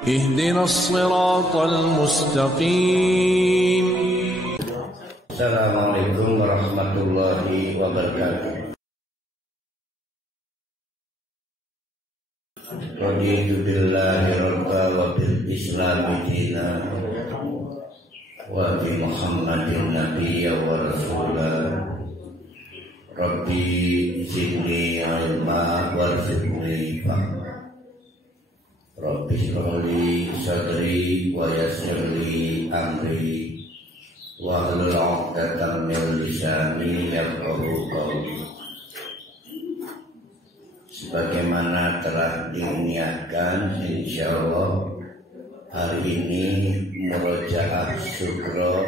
اهدنا الصراط المستقيم. Assalamualaikum warahmatullahi wabarakatuh. Raditu billahi rabba wa bil islami dina wa bi Muhammadin nabiyya wa rasula. Rabbi zidni ilma warzuqni fahma. Rabbi shrahli sadri wa yassirli amri wahlul 'uqdatam min lisani yafqahu qawli. Sebagaimana telah diniatkan, insyaallah hari ini murojaah sugro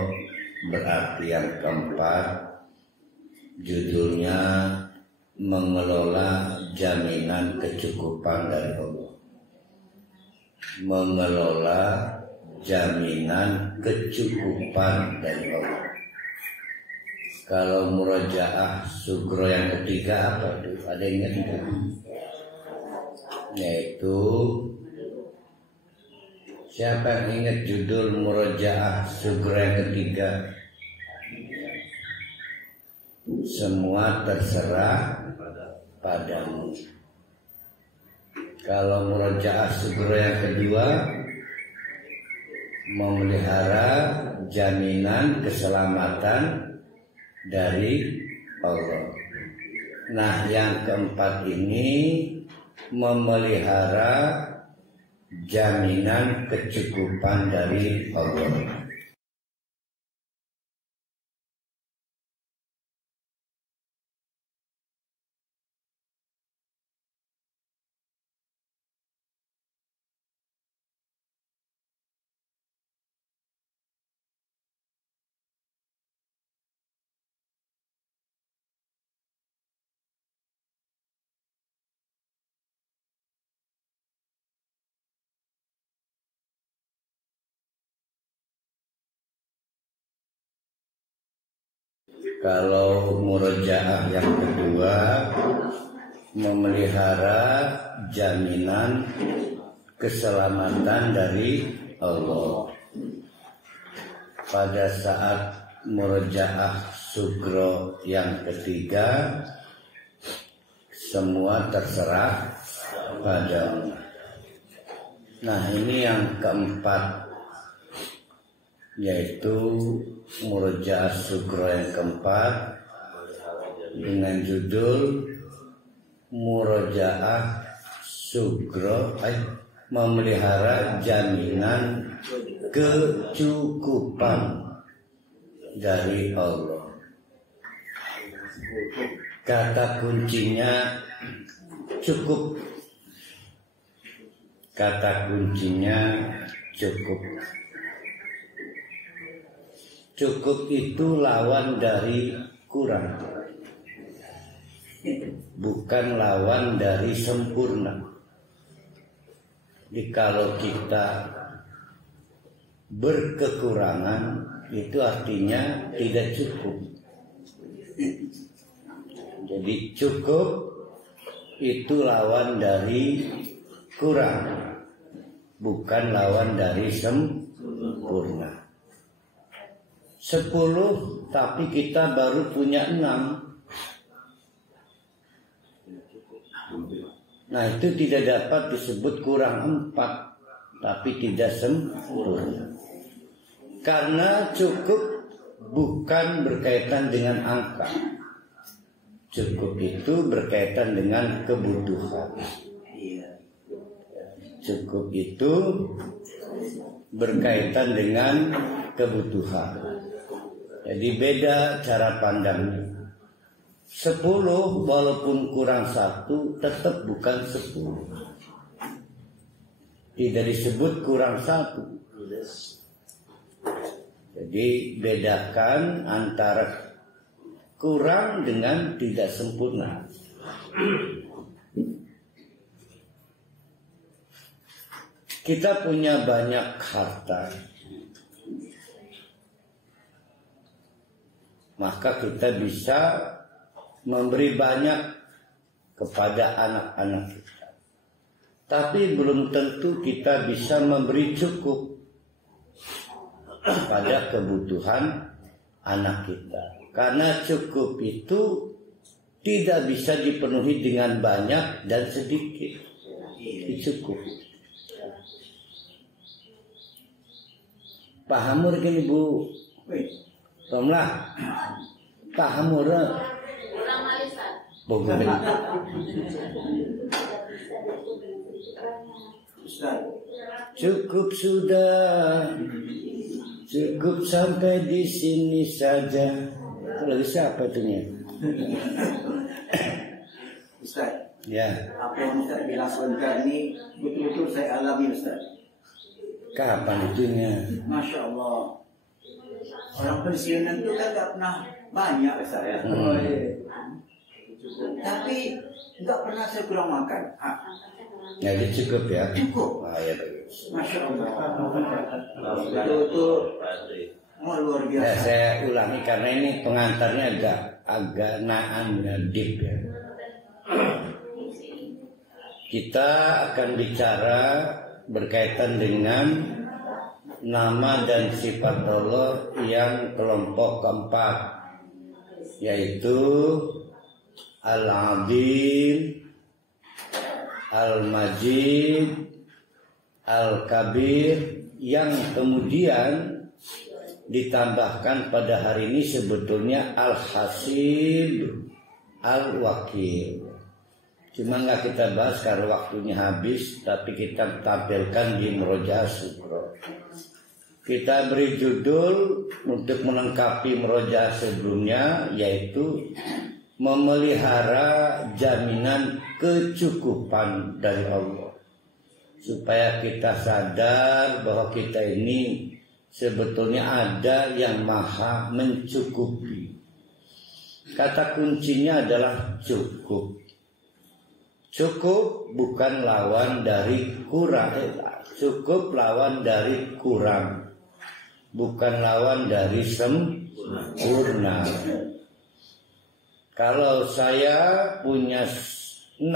berarti yang keempat, judulnya mengelola jaminan kecukupan dari Allah. Mengelola jaminan kecukupan dari Allah. Kalau murojaah sugro yang ketiga apa itu? Ada yang ingat itu? Yaitu, siapa yang ingat judul murojaah sugro yang ketiga? Semua terserah padamu. Kalau murojaah sugro yang kedua, memelihara jaminan keselamatan dari Allah. Nah, yang keempat ini memelihara jaminan kecukupan dari Allah. Kalau murojaah yang kedua, memelihara jaminan keselamatan dari Allah. Pada saat murojaah sugro yang ketiga, semua terserah padamu. Nah, ini yang keempat, yaitu murojaah sugro yang keempat dengan judul murojaah sugro memelihara jaminan kecukupan dari Allah. Kata kuncinya cukup. Kata kuncinya cukup. Cukup itu lawan dari kurang, bukan lawan dari sempurna. Jadi kalau kita berkekurangan, itu artinya tidak cukup. Jadi cukup itu lawan dari kurang, bukan lawan dari sempurna. 10 tapi kita baru punya 6. Nah, itu tidak dapat disebut kurang 4, tapi tidak sempurna. Karena cukup bukan berkaitan dengan angka. Cukup itu berkaitan dengan kebutuhan. Cukup itu berkaitan dengan kebutuhan. Jadi beda cara pandangnya. 10 walaupun kurang 1 tetap bukan 10. Tidak disebut kurang 1. Jadi bedakan antara kurang dengan tidak sempurna. Kita punya banyak harta, maka kita bisa memberi banyak kepada anak-anak kita. Tapi belum tentu kita bisa memberi cukup pada kebutuhan anak kita. Karena cukup itu tidak bisa dipenuhi dengan banyak dan sedikit. Cukup. Pahamur gini Bu. Romlah. Pahamur. Bogor. Cukup sudah. Cukup sampai di sini saja. Lalu siapa itunya? Ustaz. Ya. Apa yang Ustaz bilang ini betul-betul saya alami Ustaz. Kapan itunya? Masya Allah. Orang pensiunan itu kan gak pernah banyak Ustaz ya. Tapi gak pernah saya kurang makan. Jadi cukup ya. Cukup. Ya bagus. Masya Allah. Betul-betul luar biasa. Ya, saya ulangi karena ini pengantarnya agak naan ya, deep ya. Kita akan bicara berkaitan dengan nama dan sifat Allah yang kelompok keempat, yaitu Al-Azim, Al-Majid, Al-Kabir, yang kemudian ditambahkan pada hari ini sebetulnya Al-Hasib, Al-Wakil. Cuma nggak kita bahas karena waktunya habis, tapi kita tampilkan di Murojaah Sugro. Kita beri judul untuk melengkapi Murojaah sebelumnya, yaitu memelihara jaminan kecukupan dari Allah. Supaya kita sadar bahwa kita ini sebetulnya ada yang maha mencukupi. Kata kuncinya adalah cukup. Cukup bukan lawan dari kurang. Cukup lawan dari kurang, bukan lawan dari sempurna. Kalau saya punya 6,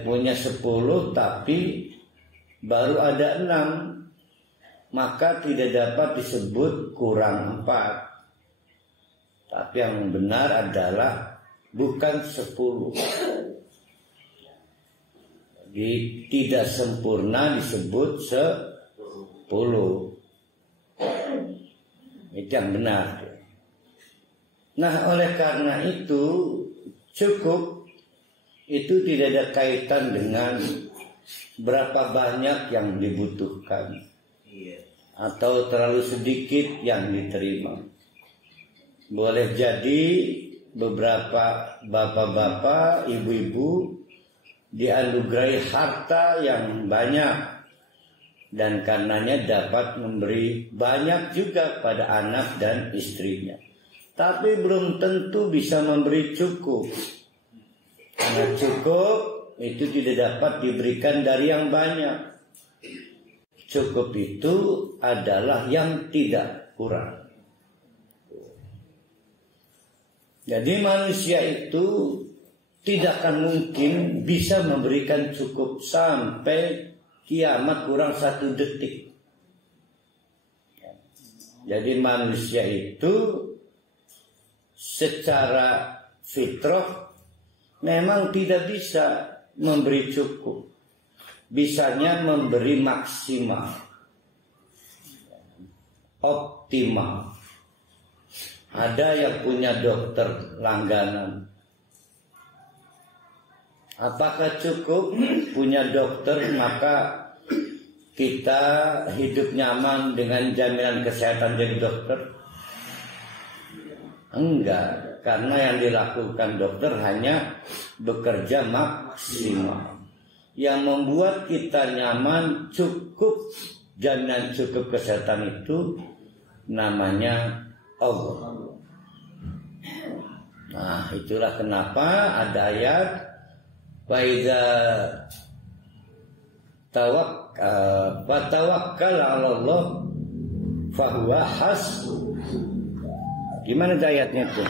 punya 10, tapi baru ada 6, maka tidak dapat disebut kurang 4. Tapi yang benar adalah bukan 10. Jadi tidak sempurna disebut 10. Itu yang benar. Nah, oleh karena itu cukup itu tidak ada kaitan dengan berapa banyak yang dibutuhkan atau terlalu sedikit yang diterima. Boleh jadi beberapa bapak-bapak, ibu-ibu dianugerahi harta yang banyak dan karenanya dapat memberi banyak juga pada anak dan istrinya. Tapi belum tentu bisa memberi cukup. Karena cukup itu tidak dapat diberikan dari yang banyak. Cukup itu adalah yang tidak kurang. Jadi manusia itu tidak akan mungkin bisa memberikan cukup sampai kiamat kurang 1 detik. Jadi manusia itu secara fitrah memang tidak bisa memberi cukup. Bisanya memberi maksimal, optimal. Ada yang punya dokter langganan. Apakah cukup punya dokter maka kita hidup nyaman dengan jaminan kesehatan dari dokter? Enggak, karena yang dilakukan dokter hanya bekerja maksimal. Yang membuat kita nyaman, cukup, jaminan cukup kesehatan itu namanya Allah. Nah, itulah kenapa ada ayat Faiza tawakkal 'ala Allah fahuwa hasbuh. Gimana ayatnya itu?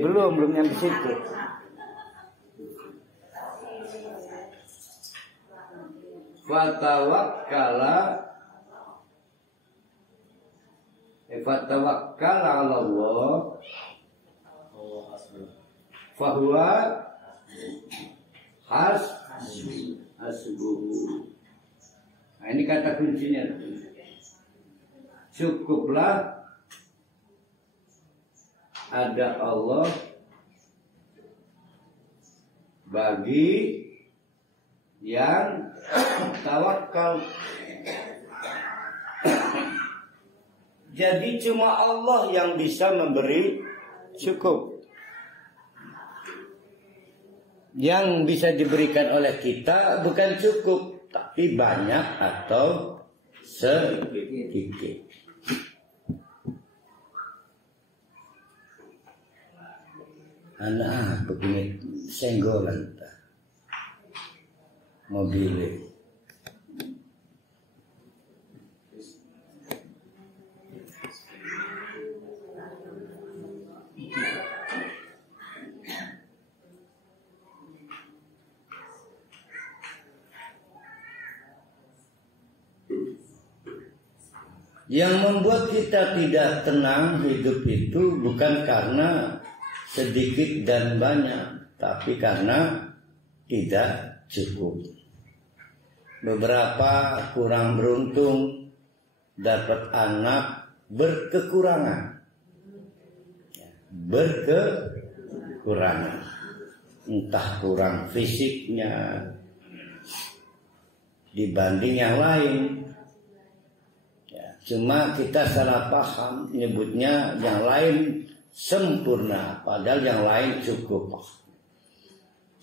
Belum yang di situ. fatawakkal 'ala Allah fahuwa hasbuh. Nah, ini kata kuncinya. Cukuplah ada Allah bagi yang tawakal. Jadi cuma Allah yang bisa memberi cukup. Yang bisa diberikan oleh kita bukan cukup, tapi banyak atau sedikit. Anak begini senggolan mobilnya. Yang membuat kita tidak tenang hidup itu bukan karena sedikit dan banyak, tapi karena tidak cukup. Beberapa kurang beruntung dapat anak berkekurangan. Entah kurang fisiknya dibanding yang lain. Cuma kita salah paham nyebutnya yang lain sempurna, padahal yang lain cukup.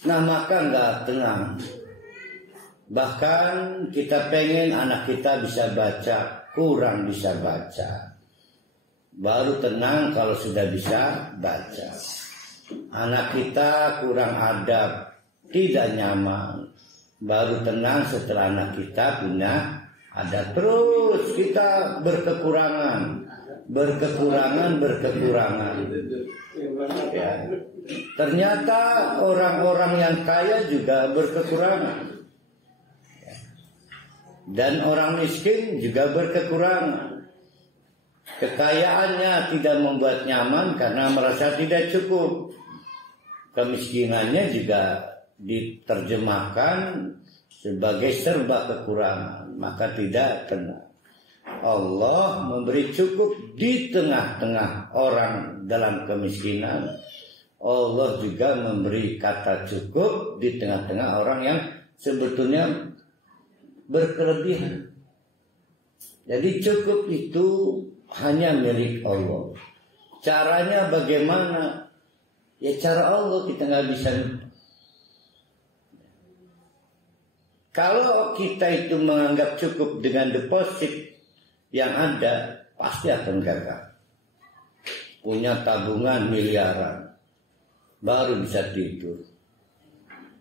Nah, maka nggak tenang. Bahkan kita pengen anak kita bisa baca, kurang bisa baca. Baru tenang kalau sudah bisa baca. Anak kita kurang adab, tidak nyaman. Baru tenang setelah anak kita punya ada. Terus kita berkekurangan. Ya. Ternyata orang-orang yang kaya juga berkekurangan. Dan orang miskin juga berkekurangan. Kekayaannya tidak membuat nyaman karena merasa tidak cukup. Kemiskinannya juga diterjemahkan sebagai serba kekurangan, maka tidak tenang. Allah memberi cukup di tengah-tengah orang dalam kemiskinan. Allah juga memberi kata cukup di tengah-tengah orang yang sebetulnya berkelebihan. Jadi cukup itu hanya milik Allah. Caranya bagaimana? Ya cara Allah, kita nggak bisa. Kalau kita itu menganggap cukup dengan deposit yang ada, pasti akan gagal. Punya tabungan miliaran, baru bisa tidur.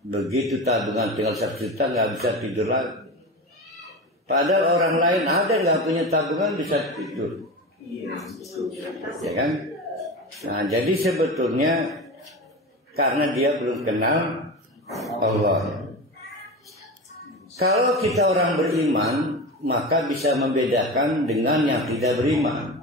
Begitu tabungan tinggal 1 juta, nggak bisa tidur lagi. Padahal orang lain ada nggak punya tabungan bisa tidur, ya kan? Nah, jadi sebetulnya karena dia belum kenal Allah. Kalau kita orang beriman, maka bisa membedakan dengan yang tidak beriman.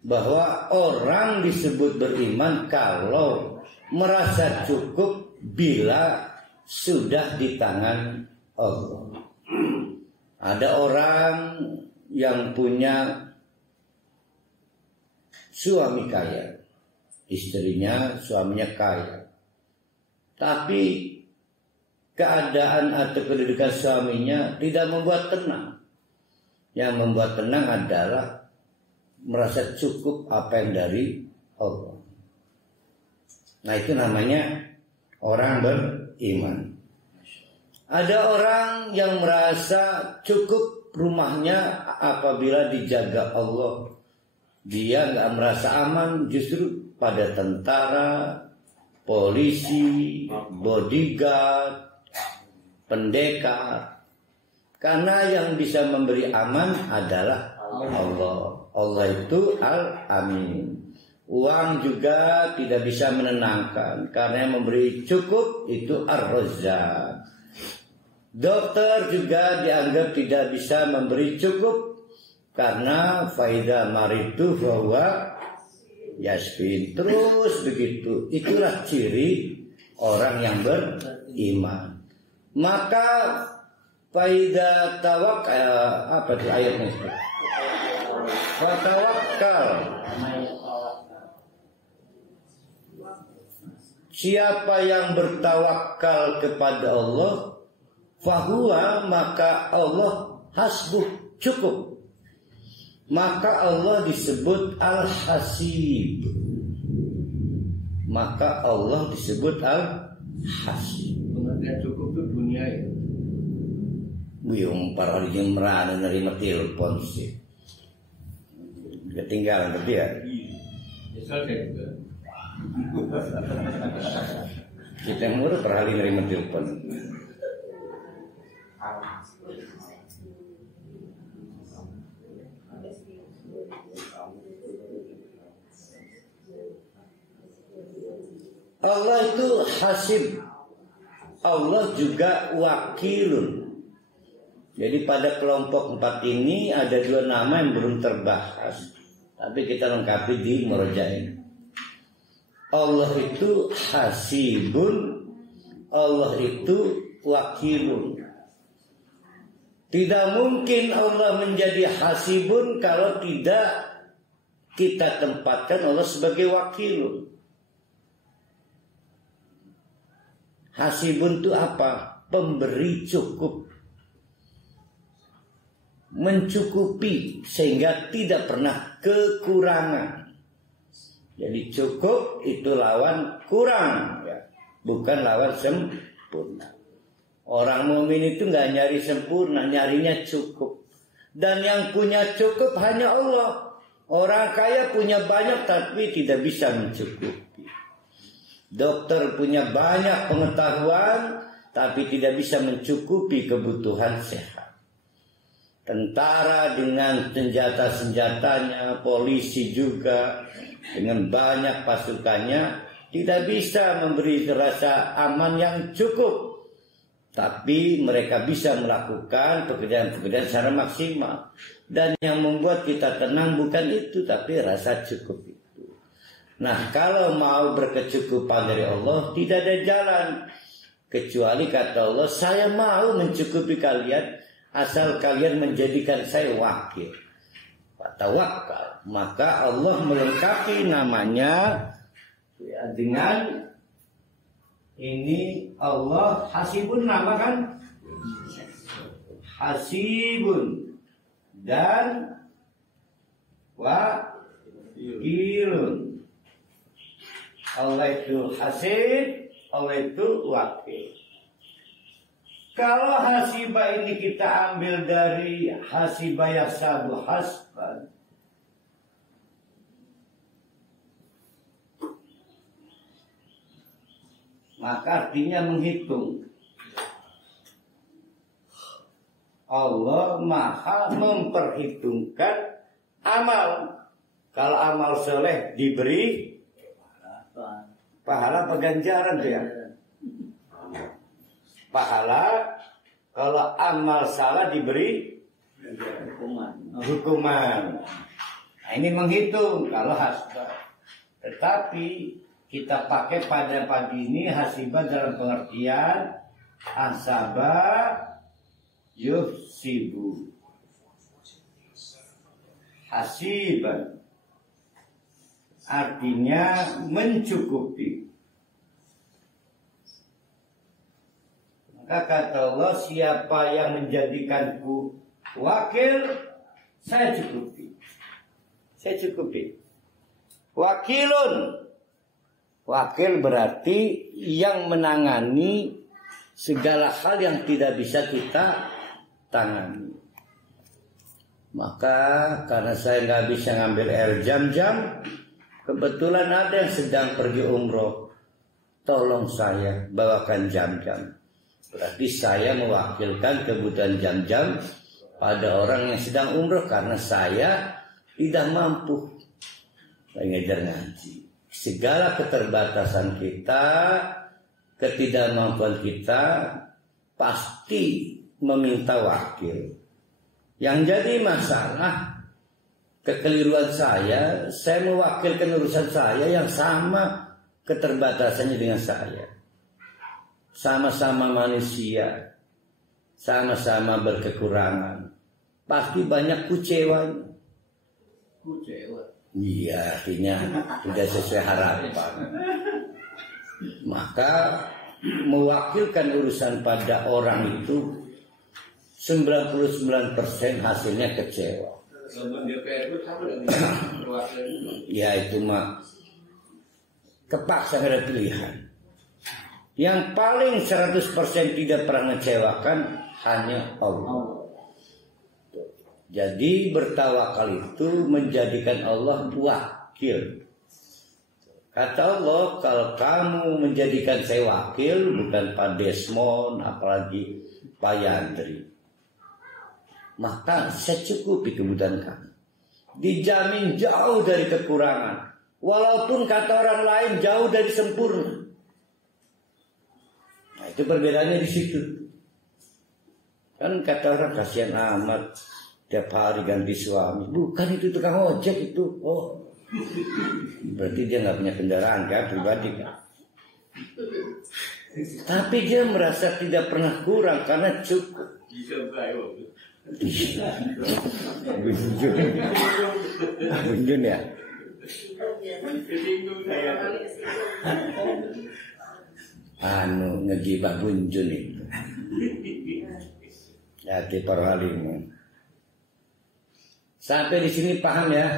Bahwa orang disebut beriman kalau merasa cukup bila sudah di tangan Allah. Ada orang yang punya suami kaya, istrinya, suaminya kaya. Tapi keadaan atau kedudukan suaminya tidak membuat tenang. Yang membuat tenang adalah merasa cukup apa yang dari Allah. Nah, itu namanya orang beriman. Ada orang yang merasa cukup rumahnya apabila dijaga Allah. Dia nggak merasa aman, justru pada tentara, polisi, bodyguard, pendekar. Karena yang bisa memberi aman adalah Allah. Allah itu Al-Amin. Uang juga tidak bisa menenangkan, karena yang memberi cukup itu Ar-Razzaq. Dokter juga dianggap tidak bisa memberi cukup karena faida maritu bahwa yasbin terus begitu. Itulah ciri orang yang beriman. Maka faida apa itu ayatnya? Fatawakal. Siapa yang bertawakal kepada Allah, fahuwa, maka Allah hasbuh, cukup. Maka Allah disebut Al-Hasib. Maka Allah disebut Al-Hasib. Pengertian cukup itu dunia ya. Buyung para orang merana nerima telepon sih. Ketinggalan tapi ya. Misal kayak juga. Kita yang murah per hari nerima telepon. Allah itu hasib. Allah juga wakilun. Jadi pada kelompok 4 ini ada 2 nama yang belum terbahas. Tapi kita lengkapi di murojaah. Allah itu hasibun, Allah itu wakilun. Tidak mungkin Allah menjadi hasibun kalau tidak kita tempatkan Allah sebagai wakilun. Hasibun itu apa? Pemberi cukup. Mencukupi sehingga tidak pernah kekurangan. Jadi cukup itu lawan kurang, ya. Bukan lawan sempurna. Orang mukmin itu nggak nyari sempurna, nyarinya cukup. Dan yang punya cukup hanya Allah. Orang kaya punya banyak tapi tidak bisa mencukupi. Dokter punya banyak pengetahuan tapi tidak bisa mencukupi kebutuhan sehat. Tentara dengan senjata-senjatanya, polisi juga dengan banyak pasukannya tidak bisa memberi rasa aman yang cukup. Tapi mereka bisa melakukan pekerjaan-pekerjaan secara maksimal. Dan yang membuat kita tenang bukan itu, tapi rasa cukup itu. Nah, kalau mau berkecukupan dari Allah, tidak ada jalan. Kecuali kata Allah, saya mau mencukupi kalian, asal kalian menjadikan saya wakil. Tawakal. Maka Allah melengkapi namanya ya, dengan ini Allah hasibun, nama kan? Hasibun dan wakilun. Allah itu hasib, Allah itu wakil. Kalau hasibah ini kita ambil dari hasibah yahsabu hasban, maka artinya menghitung. Allah maha memperhitungkan amal. Kalau amal soleh diberi pahala peganjaran tuh ya. Pahala, kalau amal salah diberi hukuman. Nah, ini menghitung kalau hasbah. Tetapi kita pakai pada pagi ini hasibah dalam pengertian hasabah yuhsibu. Hasibah artinya mencukupi. Maka kata Allah, siapa yang menjadikanku wakil, saya cukupi. Saya cukupi. Wakilun. Wakil berarti yang menangani segala hal yang tidak bisa kita tangani. Maka karena saya nggak bisa ngambil air jam-jam, kebetulan ada yang sedang pergi umroh. Tolong saya bawakan jam-jam. Berarti saya mewakilkan kebutuhan jam-jam pada orang yang sedang umroh karena saya tidak mampu mengajar ngaji. Segala keterbatasan kita, ketidakmampuan kita, pasti meminta wakil. Yang jadi masalah kekeliruan saya mewakilkan urusan saya yang sama keterbatasannya dengan saya. Sama-sama manusia, sama-sama berkekurangan. Pasti banyak kucewanya. Kucewa. Iya, artinya tidak sesuai harapan. Maka mewakilkan urusan pada orang itu 99% hasilnya kecewa. Kalau DPR itu sama dengan perwakilan. Ya itu mah kepaksa ada pilihan. Yang paling 100% tidak pernah mengecewakan hanya Allah. Jadi bertawakal itu menjadikan Allah wakil. Kata Allah, kalau kamu menjadikan saya wakil, bukan Pak Desmond, apalagi Pak Yandri, maka saya cukupi kebutuhan kamu. Dijamin jauh dari kekurangan. Walaupun kata orang lain jauh dari sempurna. Nah, itu perbedaannya di situ. Kan kata orang kasihan amat, tiap hari ganti suami. Bukan itu tukang ojek itu. Oh, berarti dia nggak punya kendaraan kan pribadi kan. Tapi dia merasa tidak pernah kurang karena cukup. Bunjun ya. Ngegibah bunjun itu. Hati para alim. Sampai di sini paham ya?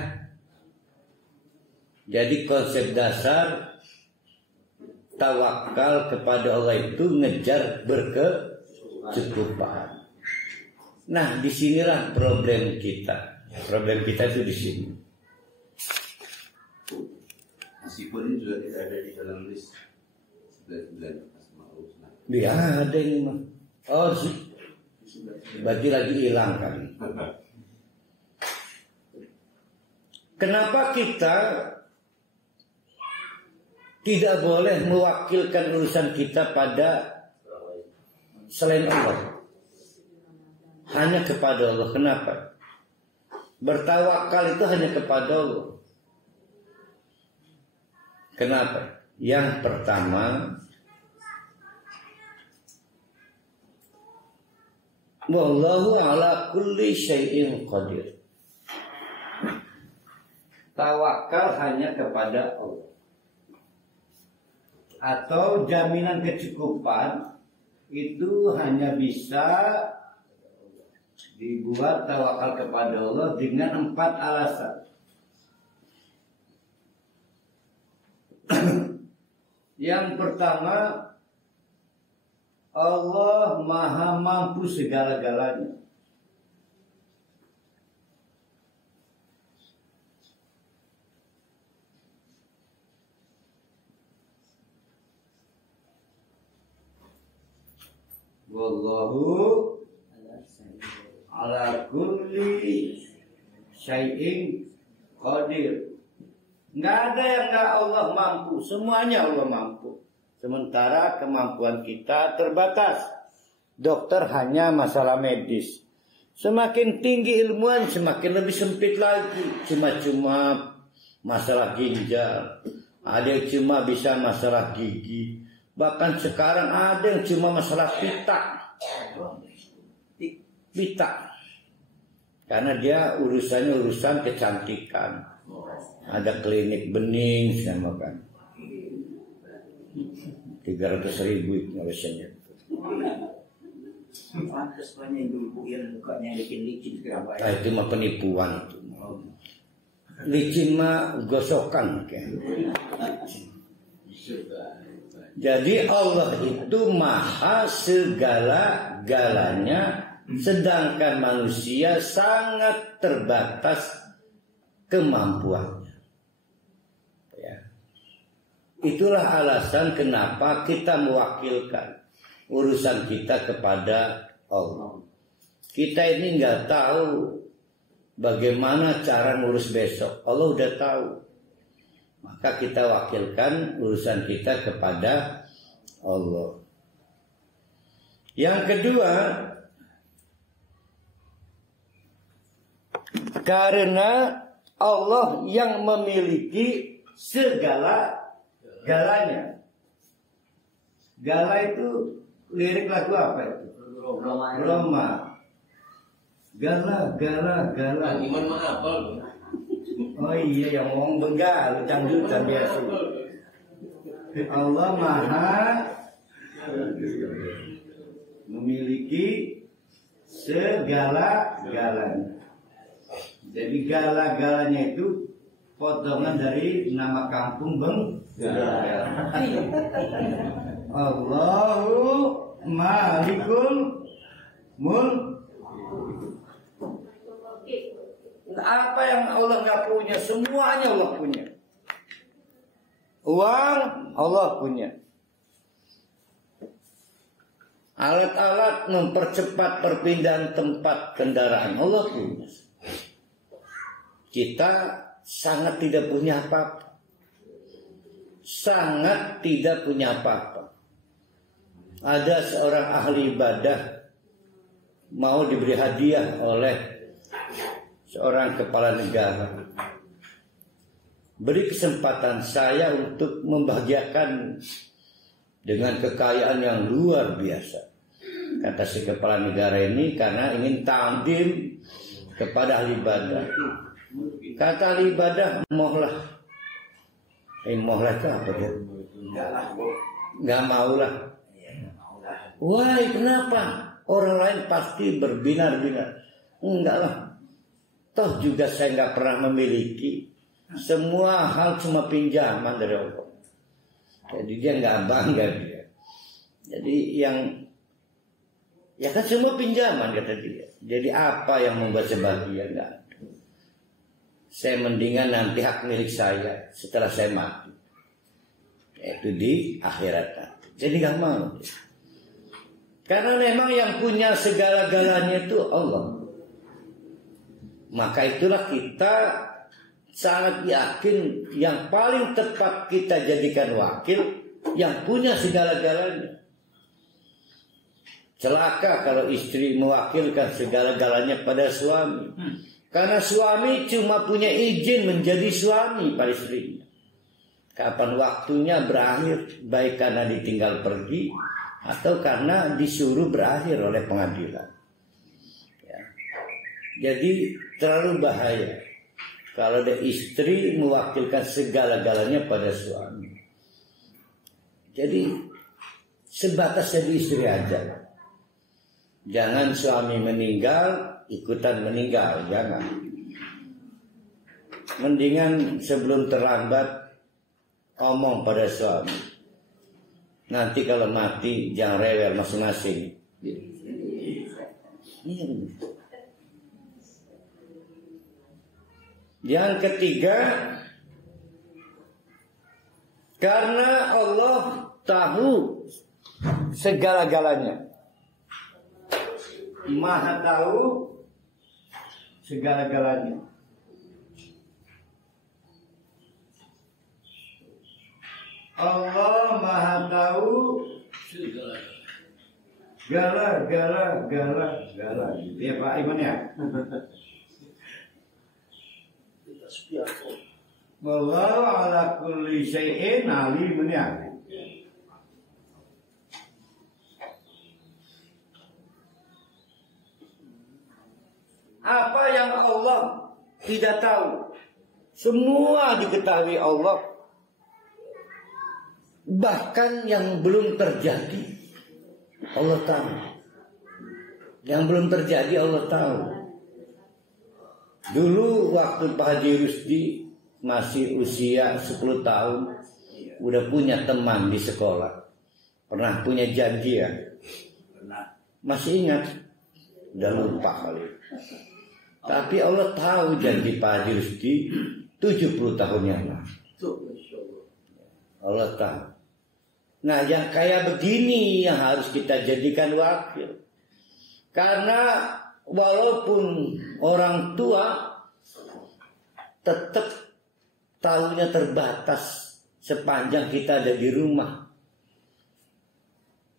Jadi konsep dasar tawakal kepada Allah itu ngejar berkecukupan. Nah, disinilah problem kita. Problem kita itu di sini. Meskipun ini juga tidak ada di dalam list 99 Asmaul Husna. Dia ada ini mah. Oh, berarti lagi hilang kan. Kenapa kita tidak boleh mewakilkan urusan kita pada selain Allah? Hanya kepada Allah. Kenapa? Bertawakal itu hanya kepada Allah. Kenapa? Yang pertama, wallahu ala kulli syai'in qadir. Tawakal hanya kepada Allah. Atau jaminan kecukupan itu hanya bisa dibuat tawakal kepada Allah dengan 4 alasan. Yang pertama, Allah maha mampu segala-galanya. Wallahu ala kulli syai'in qadir. Nggak ada yang nggak Allah mampu, semuanya Allah mampu. Sementara kemampuan kita terbatas. Dokter hanya masalah medis. Semakin tinggi ilmuwan semakin lebih sempit lagi. Cuma masalah ginjal. Ada yang cuma bisa masalah gigi. Bahkan sekarang ada yang cuma masalah pita. Karena dia urusannya urusan kecantikan. Ada klinik bening sama kan. 300.000 itu biasanya. Pantas banyak ibu yang mukanya licin kenapa ya? Nah, itu mah penipuan itu. Licin mah gosokan kayak. Jadi Allah itu maha segala-galanya, sedangkan manusia sangat terbatas kemampuannya. Ya. Itulah alasan kenapa kita mewakilkan urusan kita kepada Allah. Kita ini nggak tahu bagaimana cara ngurus besok. Allah udah tahu. Maka kita wakilkan urusan kita kepada Allah. Yang kedua, karena Allah yang memiliki segala-galanya. Gala itu lirik lagu apa itu? Roma. Gala. Iman mah apal loh. Oh iya, yang ngomong begal, dangdutan biasa. Allah Maha memiliki segala-galanya. Jadi gala-galanya itu potongan dari nama kampung Benggala. Allahu Malikul Mulk. Apa yang Allah nggak punya, semuanya Allah punya. Uang Allah punya. Alat-alat mempercepat perpindahan tempat kendaraan Allah punya. Kita sangat tidak punya apa-apa. Sangat tidak punya apa-apa. Ada seorang ahli ibadah mau diberi hadiah oleh seorang kepala negara. Beri kesempatan saya untuk membahagiakan dengan kekayaan yang luar biasa. Kata si kepala negara ini karena ingin takdim kepada ahli ibadah. Kata ahli ibadah, mohlah. Mohlah itu apa ya? Enggak maulah. Wah, kenapa? Orang lain pasti berbinar-binar. Enggak lah. Toh juga saya enggak pernah memiliki. Semua hal cuma pinjaman dari Allah. Jadi dia enggak bangga dia. Jadi yang ya kan semua pinjaman kata dia. Jadi apa yang membuat saya bahagia? Enggak. Saya mendingan nanti hak milik saya setelah saya mati. Yaitu di akhirat. Jadi gak mau. Karena memang yang punya segala-galanya itu Allah. Maka itulah kita sangat yakin yang paling tepat kita jadikan wakil yang punya segala-galanya. Celaka kalau istri mewakilkan segala-galanya pada suami. Karena suami cuma punya izin menjadi suami pada istrinya. Kapan waktunya berakhir, baik karena ditinggal pergi atau karena disuruh berakhir oleh pengadilan. Ya. Jadi terlalu bahaya kalau ada istri mewakilkan segala-galanya pada suami. Jadi sebatas jadi istri aja. Jangan suami meninggal ikutan meninggal, jangan. Mendingan sebelum terlambat omong pada suami. Nanti kalau mati jangan rewel masing-masing. Yang ketiga, karena Allah tahu segala-galanya. Maha tahu segala-galanya. Allah Maha tahu segala. Ya Pak Iman ya. Wallahu ala kulli syai'in alim ya. Apa yang Allah tidak tahu, semua diketahui Allah. Bahkan yang belum terjadi, Allah tahu. Yang belum terjadi, Allah tahu. Dulu waktu Pak Haji Rusdi masih usia 10 tahun, udah punya teman di sekolah. Pernah punya janji ya? Masih ingat? Udah lupa kali. Tapi Allah tahu janji Pak Haji Rusdi 70 tahun yang lalu. Allah tahu. Nah yang kayak begini yang harus kita jadikan wakil. Karena walaupun orang tua tetap tahunya terbatas sepanjang kita ada di rumah.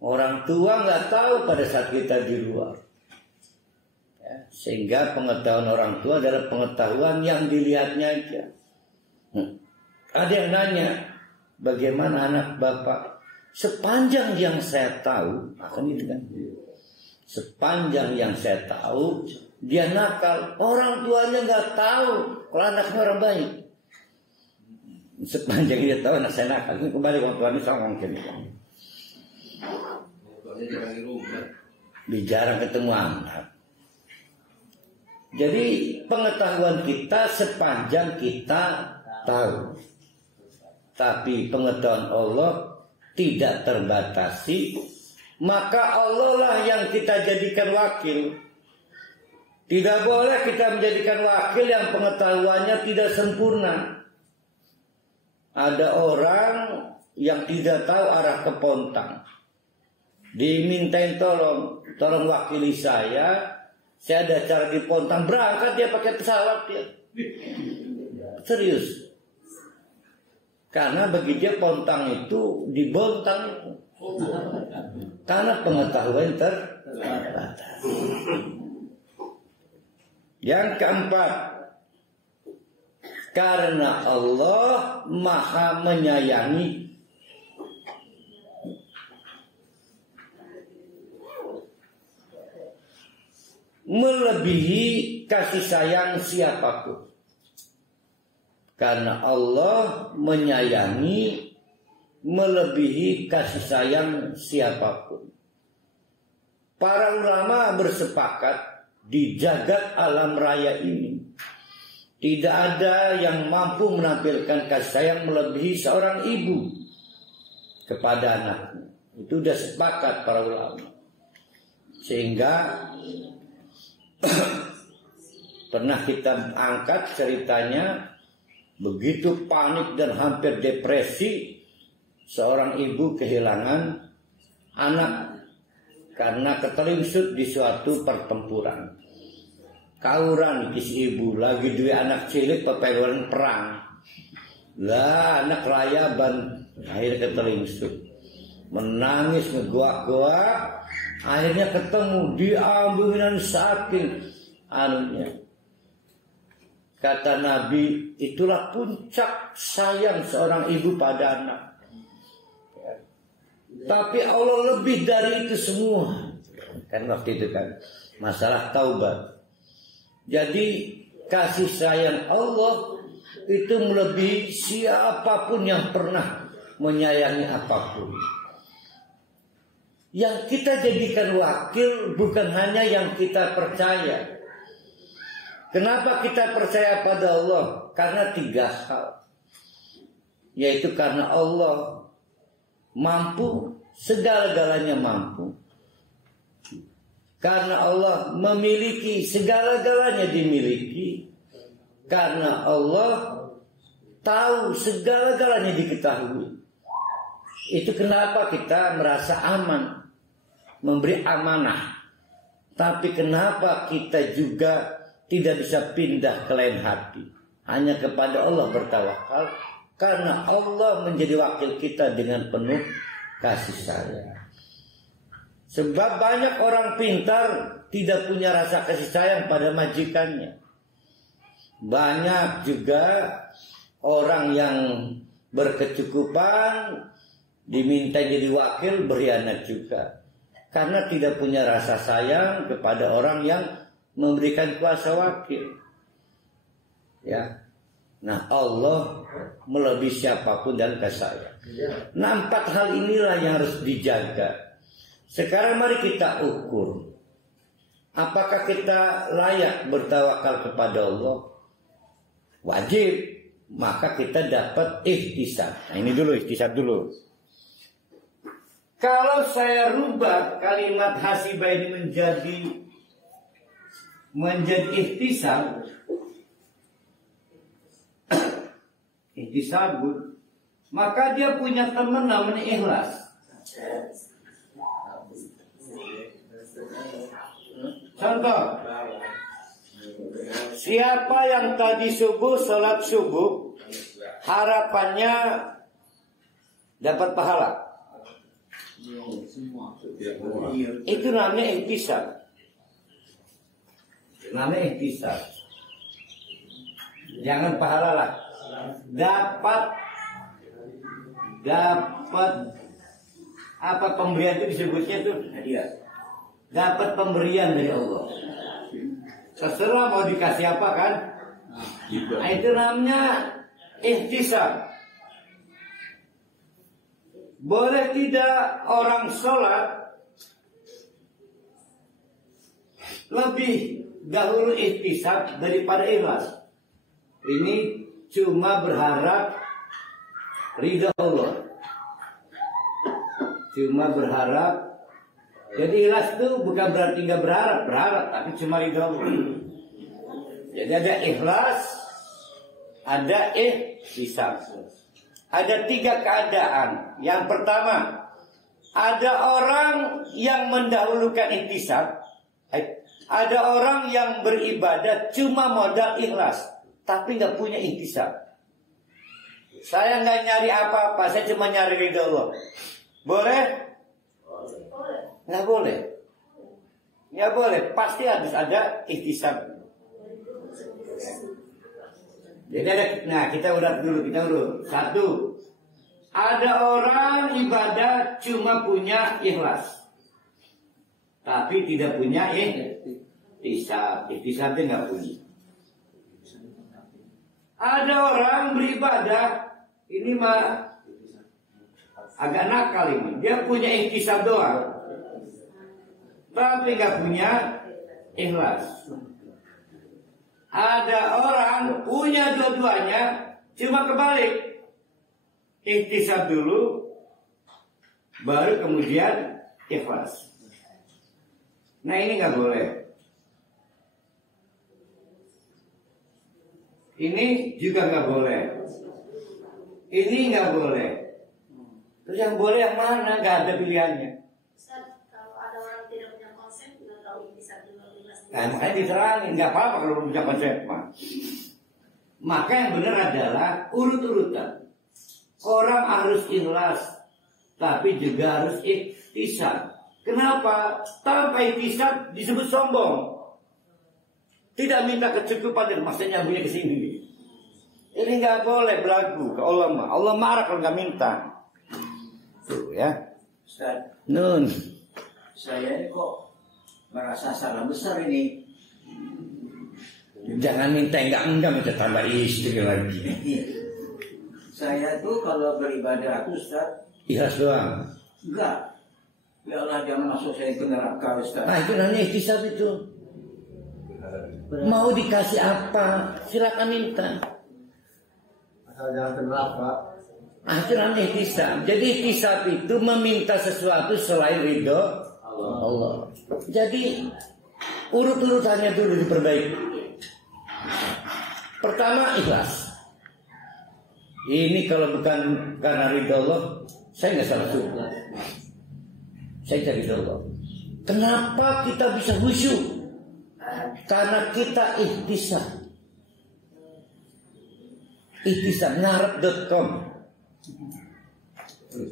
Orang tua nggak tahu pada saat kita di luar. Ya, sehingga pengetahuan orang tua adalah pengetahuan yang dilihatnya aja. Ada yang nanya, bagaimana anak bapak? Sepanjang yang saya tahu, akan itu kan. Sepanjang yang saya tahu, dia nakal. Orang tuanya nggak tahu kalau anaknya orang baik. Sepanjang dia tahu anak saya nakal, ini kembali ke orang tuanya sama mungkin. Jarang ketemu anak. Jadi pengetahuan kita sepanjang kita tahu. Tapi pengetahuan Allah tidak terbatasi. Maka Allah lah yang kita jadikan wakil. Tidak boleh kita menjadikan wakil yang pengetahuannya tidak sempurna. Ada orang yang tidak tahu arah ke Pontang. Dimintain tolong wakili saya ada acara di Pontang, berangkat dia pakai pesawat dia. Serius. Karena bagi dia Pontang itu di Bontang itu. Karena pengetahuan terbatas. Yang keempat, karena Allah Maha menyayangi. Melebihi kasih sayang siapapun. Karena Allah menyayangi melebihi kasih sayang siapapun. Para ulama bersepakat di jagat alam raya ini tidak ada yang mampu menampilkan kasih sayang melebihi seorang ibu kepada anaknya. Itu sudah sepakat para ulama. Sehingga pernah kita angkat ceritanya, begitu panik dan hampir depresi seorang ibu kehilangan anak karena ketelingsut di suatu pertempuran. Kauran si ibu lagi dua anak cilik pepeluan perang. Lah anak rayaban akhirnya ketelingsut. Menangis ngegoak-goak. Akhirnya ketemu diambunan saking anunya. Kata Nabi, itulah puncak sayang seorang ibu pada anak. Tapi Allah lebih dari itu semua. Kan waktu itu kan masalah taubat. Jadi kasih sayang Allah itu melebihi siapapun yang pernah menyayangi apapun. Yang kita jadikan wakil bukan hanya yang kita percaya. Kenapa kita percaya pada Allah? Karena 3 hal. Yaitu karena Allah mampu, segala-galanya mampu. Karena Allah memiliki, segala-galanya dimiliki. Karena Allah tahu, segala-galanya diketahui. Itu kenapa kita merasa aman, memberi amanah. Tapi kenapa kita juga tidak bisa pindah ke lain hati, hanya kepada Allah bertawakal. Karena Allah menjadi wakil kita dengan penuh kasih sayang. Sebab banyak orang pintar tidak punya rasa kasih sayang pada majikannya. Banyak juga orang yang berkecukupan diminta jadi wakil berkhianat juga. Karena tidak punya rasa sayang kepada orang yang memberikan kuasa wakil. Ya. Nah, Allah melebihi siapapun dan kasih sayang. Nah, 4 hal inilah yang harus dijaga. Sekarang mari kita ukur. Apakah kita layak bertawakal kepada Allah? Wajib. Maka kita dapat ihtisab. Nah, ini dulu ihtisab dulu. Kalau saya rubah kalimat hasibah ini menjadi ihtisab, ihtisabun, maka dia punya teman namanya ikhlas. Contoh, siapa yang tadi subuh sholat subuh, harapannya dapat pahala. Itu namanya ihtisab. Namanya ihtisab. Jangan pahala lah. Dapat apa pemberian itu disebutnya tuh hadiah. Dapat pemberian dari Allah. Terserah mau dikasih apa kan? Nah, itu namanya ihtisab. Boleh tidak orang sholat lebih dahulu ihtisab daripada ikhlas? Ini cuma berharap ridha Allah. Cuma berharap. Jadi ikhlas itu bukan berarti nggak berharap, tapi cuma ridha Allah. Jadi ada ikhlas, ada ihtisab. Ada 3 keadaan. Yang pertama, ada orang yang mendahulukan ihtisab. Ada orang yang beribadah cuma modal ikhlas, tapi nggak punya ihtisab. Saya nggak nyari apa-apa, saya cuma nyari ridha Allah. Boleh? Nggak boleh. Nggak boleh. Pasti harus ada ihtisab. Jadi kita udah dulu, Satu, ada orang ibadah cuma punya ikhlas, tapi tidak punya ihtisab. Ihtisabnya nggak punya. Ada orang beribadah, ini mah agak nakal ini. Dia punya ihtisab doang, tapi nggak punya ikhlas. Ada orang punya dua-duanya, cuma kebalik. Ihtisab dulu, baru kemudian ikhlas. Nah ini nggak boleh. Ini juga nggak boleh. Ini nggak boleh. Terus yang boleh yang mana? Nggak ada pilihannya. Kalau ada orang tidak punya konsep, nggak tahu ihtisab dulu. Nah, makanya diterangin, nggak apa-apa kalau belum punya konsep. Maka yang benar adalah urut-urutan. Orang harus ikhlas, tapi juga harus ihtisab. Kenapa? Tanpa ihtisab disebut sombong. Tidak minta kecukupan dan maksudnya nyambungnya ke sini. Ini nggak boleh berlaku ke Allah. Allah marah kalau nggak minta. Tuh ya. Ustaz, Nun. saya ini kok merasa salah besar ini. Jangan minta enggak minta tambah istri lagi. Iya. Saya tuh kalau beribadah tuh Ustaz, Ikhlas doang. enggak. Ya Allah jangan masuk saya ke neraka Ustaz. Nah itu namanya ihtisab itu. Mau dikasih apa? Silakan minta. Asal jangan ke neraka. Ah, itu namanya ihtisab. Jadi ihtisab itu meminta sesuatu selain ridho Allah. Jadi urut-urutannya dulu diperbaiki. Pertama ikhlas. Ini kalau bukan karena ridho Allah, saya nggak salah suka. Saya tidak ridho Allah. Kenapa kita bisa khusyuk? Karena kita ihtisab. Ihtisab ngarep.com.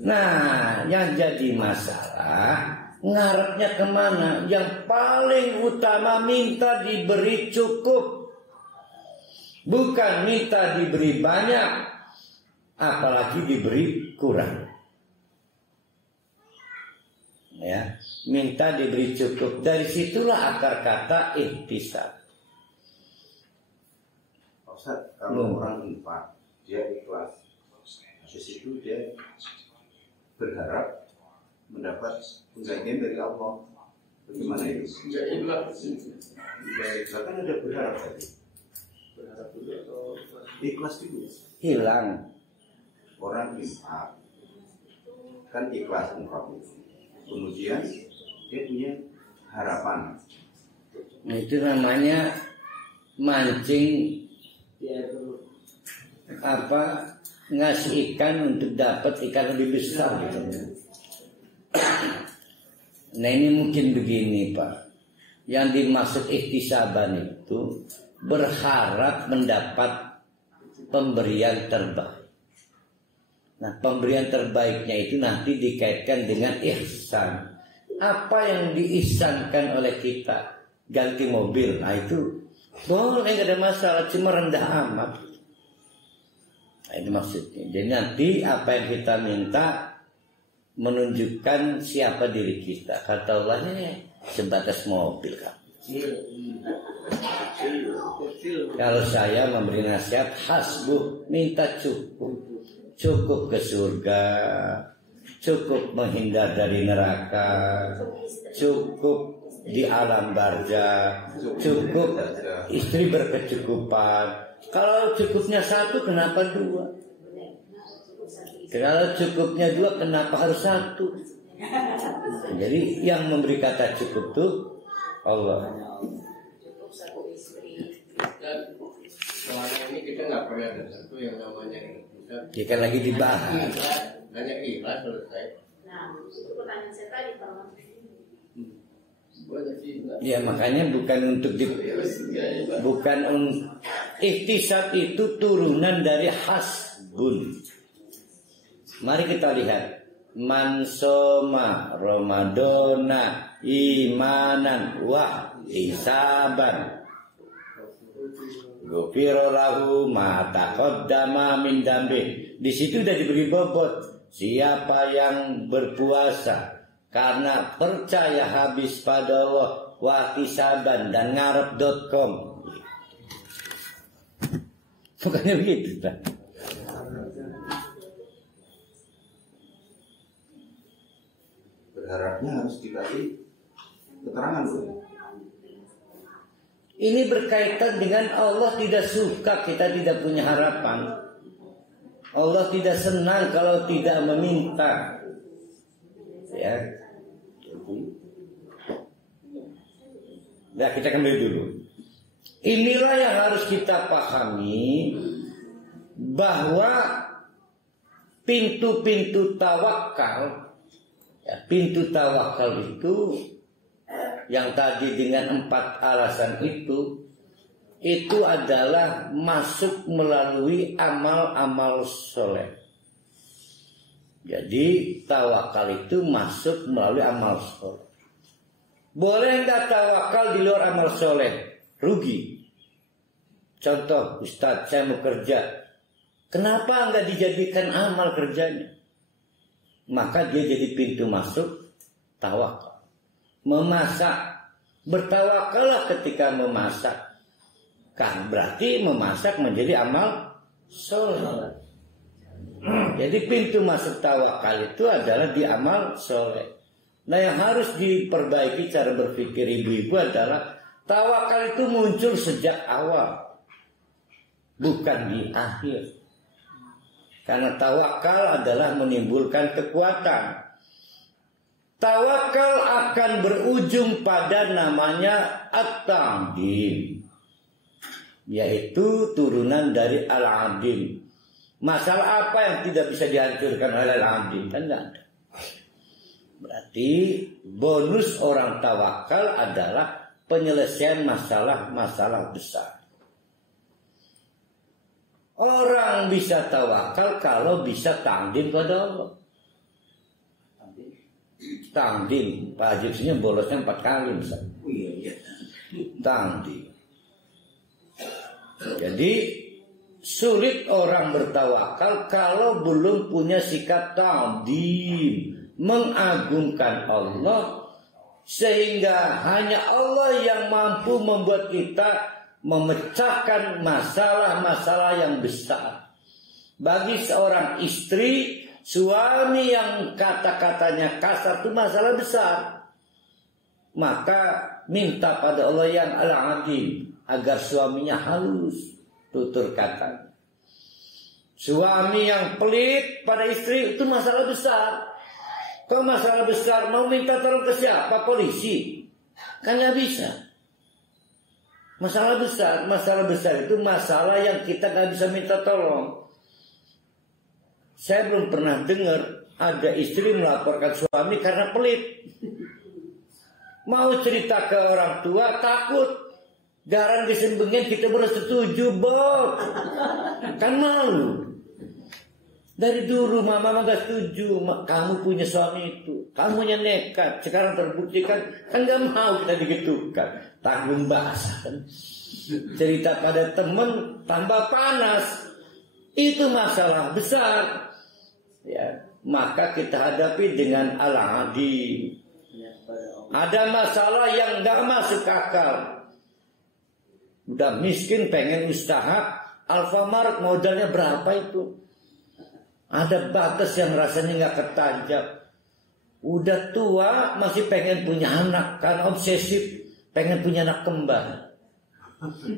Nah, yang jadi masalah ngarepnya kemana? Yang paling utama minta diberi cukup, bukan minta diberi banyak, apalagi diberi kurang. Ya, minta diberi cukup. Dari situlah akar kata ihtisab. Ustaz, kalau orang infak, dia ikhlas. Di situ dia berharap mendapat penggantian dari Allah. Bagaimana itu? Enggak ikhlas. Ikhlas kan ada berharap tadi. Berharap dulu atau Ikhlas dulu. Hilang. Orang infak kan ikhlas infak itu. Kemudian dia punya harapan. Nah, itu namanya mancing apa, ngasih ikan untuk dapat ikan lebih besar gitu. Nah ini mungkin begini Pak. Yang dimaksud ihtisaban itu berharap mendapat pemberian terbaik. Nah pemberian terbaiknya itu nanti dikaitkan dengan ihsan. apa yang diihsankan oleh kita, ganti mobil, nah itu boleh, nggak ada masalah, cuma rendah amat. Nah, itu maksudnya. Jadi nanti apa yang kita minta menunjukkan siapa diri kita. Kata Allah, sebatas mobil kan. Kalau saya memberi nasihat, hasbuh, minta cukup. Cukup ke surga, cukup menghindar dari neraka, cukup di alam barzah, cukup istri berkecukupan. Kalau cukupnya satu, kenapa dua? Kalau cukupnya dua, kenapa harus satu? Jadi yang memberi kata cukup tuh Allah. Dan selama ini kita nggak pernah ada satu yang namanya Ya kan lagi dibahas. Hanya ikhlas selesai. Nah, itu pertanyaan saya tadi, Pak. Ya makanya bukan untuk ihtisab itu turunan dari hasbun. Mari kita lihat. Man soma Ramadana imanan wa ihsaban ghufira lahu ma taqaddama min dambi. Di situ sudah diberi bobot. Siapa yang berpuasa karena percaya habis pada Allah wa ihsaban dan ngarep.com. Bukannya begitu, Pak? Berharapnya harus dikasih keterangan dulu. Ini berkaitan dengan Allah tidak suka kita tidak punya harapan. Allah tidak senang kalau tidak meminta. Ya. Nah, kita kembali dulu. Inilah yang harus kita pahami, bahwa pintu-pintu tawakal, ya, pintu tawakal itu yang tadi dengan 4 alasan itu adalah masuk melalui amal-amal soleh. Jadi tawakal itu masuk melalui amal soleh. Boleh nggak tawakal di luar amal soleh? Rugi. Contoh, Ustadz, saya mau kerja. Kenapa nggak dijadikan amal kerjanya? Maka dia jadi pintu masuk tawakal. Memasak, bertawakallah ketika memasak. Kan berarti memasak menjadi amal soleh. Jadi pintu masuk tawakal itu adalah di amal soleh. Nah, yang harus diperbaiki cara berpikir ibu-ibu adalah tawakal itu muncul sejak awal, bukan di akhir. Karena tawakal adalah menimbulkan kekuatan. Tawakal akan berujung pada namanya at-ta'dim, yaitu turunan dari al-adim. Masalah apa yang tidak bisa dihancurkan oleh al-adim? Kan tidak ada. Berarti bonus orang tawakal adalah penyelesaian masalah-masalah besar. Orang bisa tawakal kalau bisa ta'dim pada Allah. Ta'dim, Pak Haji Husninya bolosnya 4 kali misalnya. Ta'dim. Jadi sulit orang bertawakal kalau belum punya sikap ta'dim, mengagungkan Allah, sehingga hanya Allah yang mampu membuat kita memecahkan masalah-masalah yang besar. Bagi seorang istri, suami yang kata-katanya kasar itu masalah besar. Maka minta pada Allah yang al-adim agar suaminya halus tutur kata. Suami yang pelit pada istri itu masalah besar. Kalau masalah besar mau minta tolong ke siapa? Polisi? Kan nggak bisa. Masalah besar itu masalah yang kita nggak bisa minta tolong. Saya belum pernah dengar ada istri melaporkan suami karena pelit. Mau cerita ke orang tua takut. Garang disembengin kita baru setuju, Bob. Kan malu. Dari dulu mama gak setuju. Kamu punya suami itu, kamunya nekat. Sekarang terbuktikan kan gak mau kita digitukan. Tanggung bahasa kan. Cerita pada temen tambah panas. Itu masalah besar. Ya, maka kita hadapi dengan al-adil. Ada masalah yang gak masuk akal. Udah miskin pengen usaha Alfamart, modalnya berapa itu? Ada batas yang rasanya gak ketajam. Udah tua masih pengen punya anak, karena obsesif pengen punya anak kembar.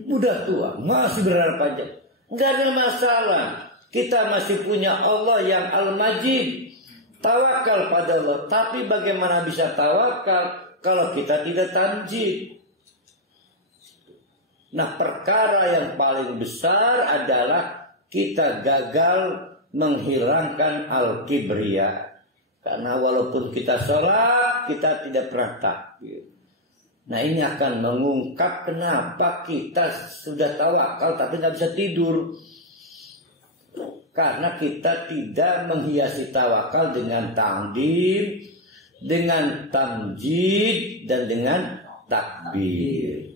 Udah tua masih berharap aja. Gak ada masalah. Kita masih punya Allah yang Al-Majid. Tawakal pada Allah. Tapi bagaimana bisa tawakal kalau kita tidak tamjid? Nah, perkara yang paling besar adalah kita gagal menghilangkan al-kibriya. Karena walaupun kita sholat, kita tidak pernah takbir. Nah, ini akan mengungkap kenapa kita sudah tawakal tapi nggak bisa tidur. Karena kita tidak menghiasi tawakal dengan ta'dim, dengan tamjid, dan dengan takbir.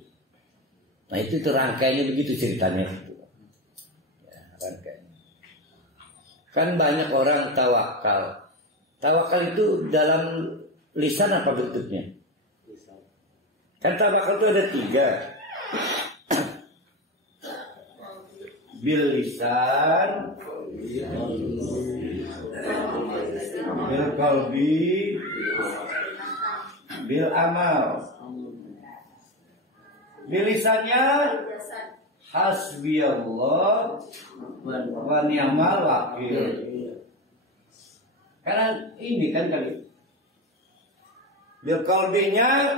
Nah, itu rangkaiannya begitu ceritanya. Ya, rangkaiannya. Kan banyak orang tawakal. Tawakal itu dalam lisan apa bentuknya? Kan tawakal itu ada 3. Bil lisan, bil qalbi, bil amal. Bil lisannya hasbiyallah wa ni'mal wakil. Karena ini kan kali. Bil qalbinya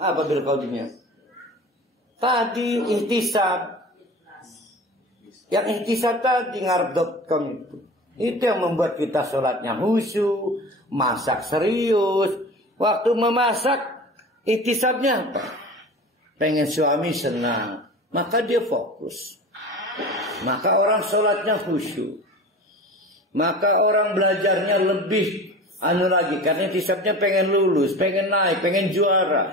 apa bil qalbinya? Tadi ihtisab. Yang ihtisab tadi ngarep.com itu. Itu yang membuat kita sholatnya khusyuk, masak serius. Waktu memasak ihtisabnya apa? Pengen suami senang, maka dia fokus. Maka orang sholatnya khusyuk. Maka orang belajarnya lebih lagi, karena ihtisabnya pengen lulus, pengen naik, pengen juara.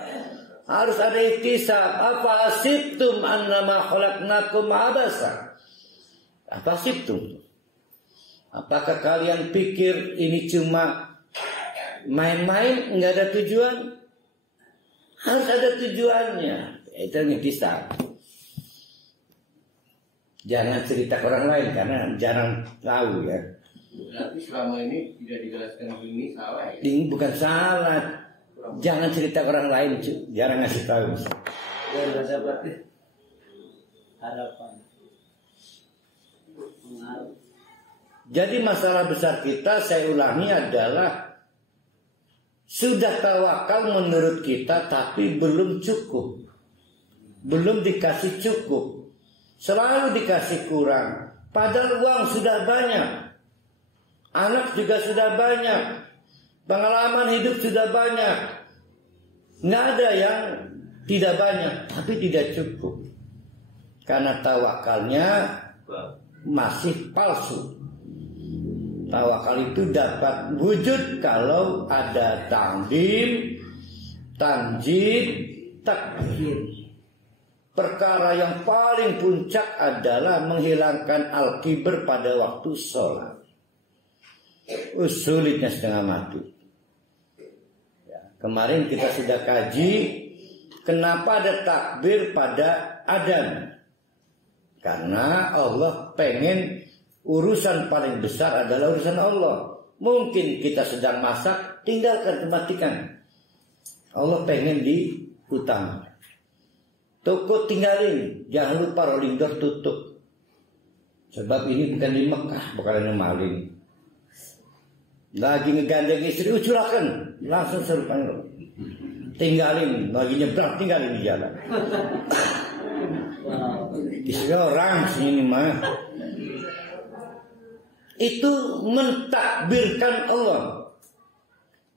Harus ada ihtisab. Apa asibtum annama khalaqnakum abasa? Apa asibtum? Apakah kalian pikir ini cuma main-main, nggak ada tujuan? Harus ada tujuannya. Itu ihtisab. Jangan cerita ke orang lain karena jarang tahu ya. Berarti selama ini tidak dijelaskan begini salah ya? Ini bukan salah. Jangan cerita ke orang lain, jarang ngasih tahu. Dan dapat harapan. Jadi masalah besar kita, saya ulangi, adalah sudah tawakal menurut kita tapi belum cukup. Belum dikasih cukup. Selalu dikasih kurang. Padahal uang sudah banyak. Anak juga sudah banyak. Pengalaman hidup sudah banyak. Nggak ada yang tidak banyak, tapi tidak cukup. Karena tawakalnya masih palsu. Tawakal itu dapat wujud kalau ada ta'dim, tamjid, takbir. Perkara yang paling puncak adalah menghilangkan al-kibr pada waktu sholat. Sulitnya setengah mati. Ya, kemarin kita sudah kaji kenapa ada takbir pada adzan. Karena Allah pengen urusan paling besar adalah urusan Allah. Mungkin kita sedang masak, tinggalkan, matikan. Allah pengen diutamakan. Toko tinggalin, jangan lupa rolling door tutup. Sebab ini bukan di Mekah, bukan yang maling. Lagi ngegandeng istri, ucurakan, langsung serupan. Tinggalin, lagi nyebrang, tinggalin di jalan. Istri orang sini mah. Itu mentakbirkan Allah.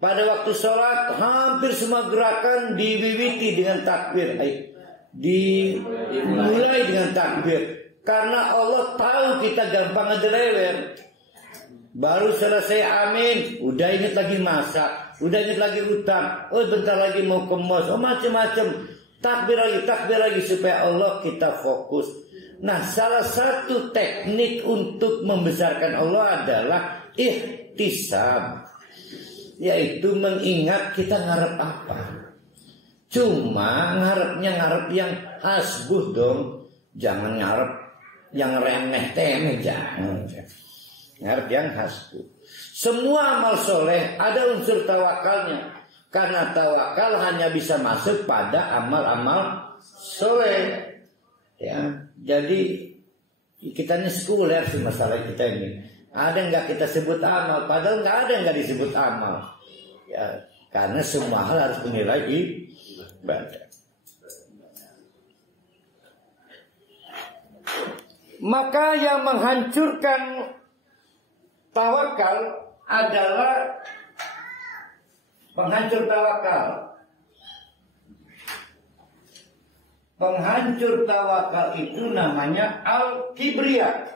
Pada waktu sholat, hampir semua gerakan diwiwiti dengan takbir. Dimulai dengan takbir. Karena Allah tahu kita gampang ngejelewer. Baru selesai amin, udah ingat lagi masak, udah ingat lagi utang, oh bentar lagi mau ke mos, oh macam-macam. Takbir lagi supaya Allah kita fokus. Nah, salah satu teknik untuk membesarkan Allah adalah ihtisab, yaitu mengingat kita ngarep apa. Cuma ngarep yang hasbuh dong, jangan ngarep yang remeh-temeh, jangan. Ngarep yang hasbuh. Semua amal soleh ada unsur tawakalnya. Karena tawakal hanya bisa masuk pada amal-amal soleh. Ya, jadi kita ini sekuler sih masalah kita ini. Ada nggak kita sebut amal? Padahal nggak ada yang nggak disebut amal. Ya, karena semua hal harus dinilai ibadah. Maka yang menghancurkan tawakal adalah penghancur tawakal. Penghancur tawakal itu namanya al-kibriya.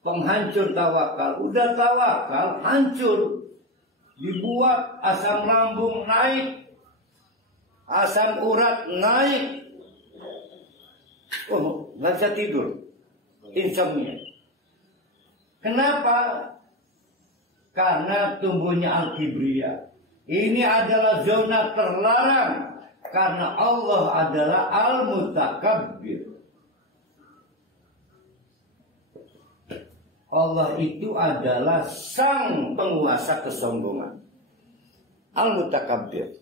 Penghancur tawakal, udah tawakal hancur. Dibuat asam lambung naik, asam urat naik. Oh, nggak bisa tidur. Insomnia. Kenapa? Karena tumbuhnya al-kibriya. Ini adalah zona terlarang. Karena Allah adalah al-mutakabbir. Allah itu adalah sang penguasa kesombongan. Al-mutakabbir.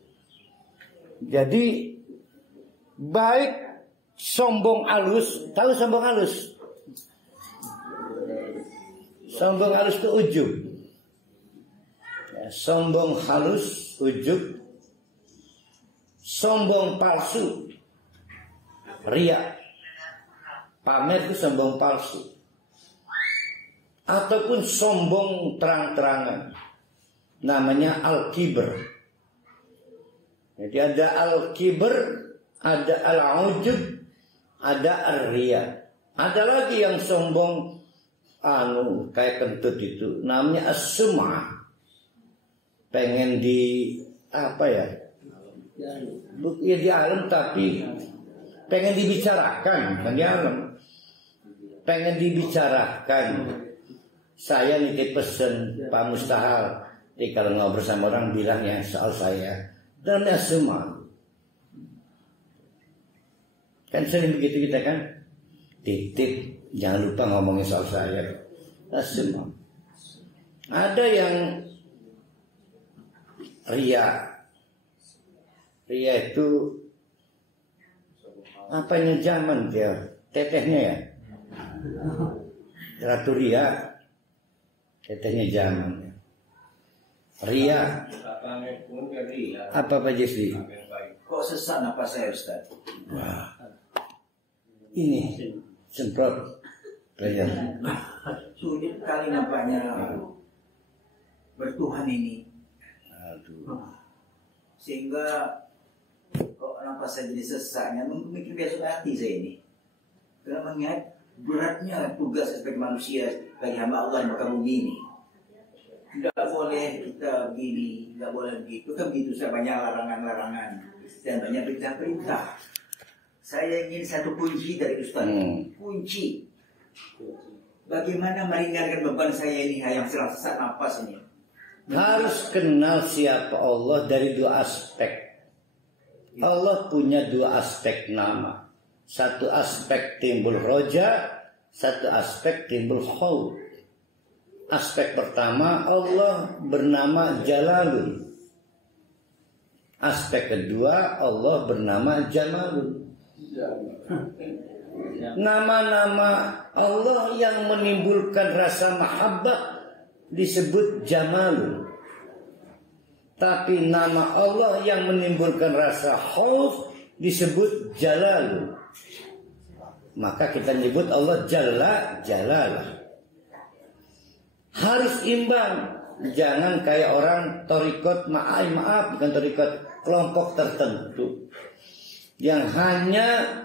Jadi baik sombong halus. Tahu sombong halus? Sombong halus itu ujub. Sombong halus, ujub. Sombong palsu, riya. Pamer itu sombong palsu. Ataupun sombong terang-terangan, namanya al-kibr. Jadi ada al-kibr, ada al-ujub, ada al-riya. Ada lagi yang sombong kayak kentut itu, namanya as-sum'ah. Pengen di apa ya? Ya di alam, tapi pengen dibicarakan, kan di alam. Pengen dibicarakan. Saya nitip pesen Pak Mustahal. Jadi kalau ngobrol sama orang bilang ya soal saya. Dan ya semua. Kan sering begitu kita kan? Titip, jangan lupa ngomongin soal saya. Nah, semua. Ada yang riya. Riya itu apanya zaman dia? Tetehnya ya? Ratu Ria. Tetehnya zaman. Riya. Apa Pak Jesi? Kok sesat napas saya Ustaz? Wah. Ini semprot. Riya. Sulit kali nampaknya bertuhan ini. Aduh. Sehingga kok nampak saya jadi sesaknya, mungkin besok hati saya ini. Karena mengingat beratnya tugas sebagai manusia, bagi hamba Allah di muka bumi ini. Tidak boleh kita begini, tidak boleh begitu. Kan begitu, saya banyak larangan-larangan dan banyak perintah-perintah. Saya ingin satu kunci dari Ustaz. Kunci. Bagaimana meringankan beban saya ini yang sedang sesak nafas ini. Harus kenal siapa Allah dari dua aspek. Allah punya dua aspek nama. Satu aspek timbul roja, satu aspek timbul khauf. Aspek pertama, Allah bernama Jalalun. Aspek kedua, Allah bernama Jamalun. Nama-nama Allah yang menimbulkan rasa mahabbah disebut Jamalun. Tapi nama Allah yang menimbulkan rasa khauf disebut Jalalun. Maka kita nyebut Allah Jalla Jalalah. Harus imbang. Jangan kayak orang torikot, maaf bukan torikot, kelompok tertentu. yang hanya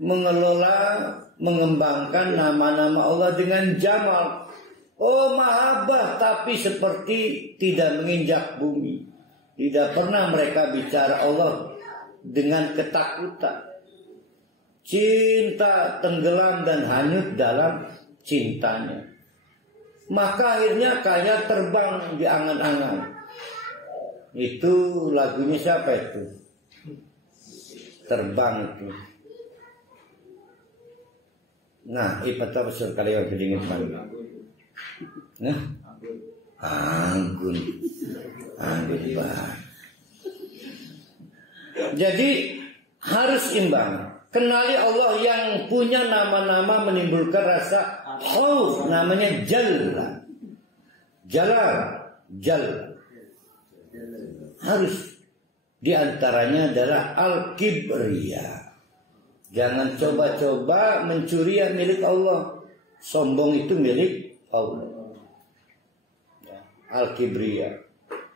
mengelola, mengembangkan nama-nama Allah dengan jamal. Oh mahabbah, tapi seperti tidak menginjak bumi. Tidak pernah mereka bicara Allah dengan ketakutan. Cinta tenggelam dan hanyut dalam cintanya. Maka akhirnya kayak terbang di angan-angan. Itu lagunya siapa itu? Terbang itu. Nah, ipata besar kali yang kedingin mana? Nah, anggun bah. Jadi harus imbang. Kenali Allah yang punya nama-nama menimbulkan rasa khauf, namanya Jalla. Jalla. Harus diantaranya adalah Al-Kibriya. Jangan coba-coba mencuri yang milik Allah. Sombong itu milik Allah. Al-Kibriya.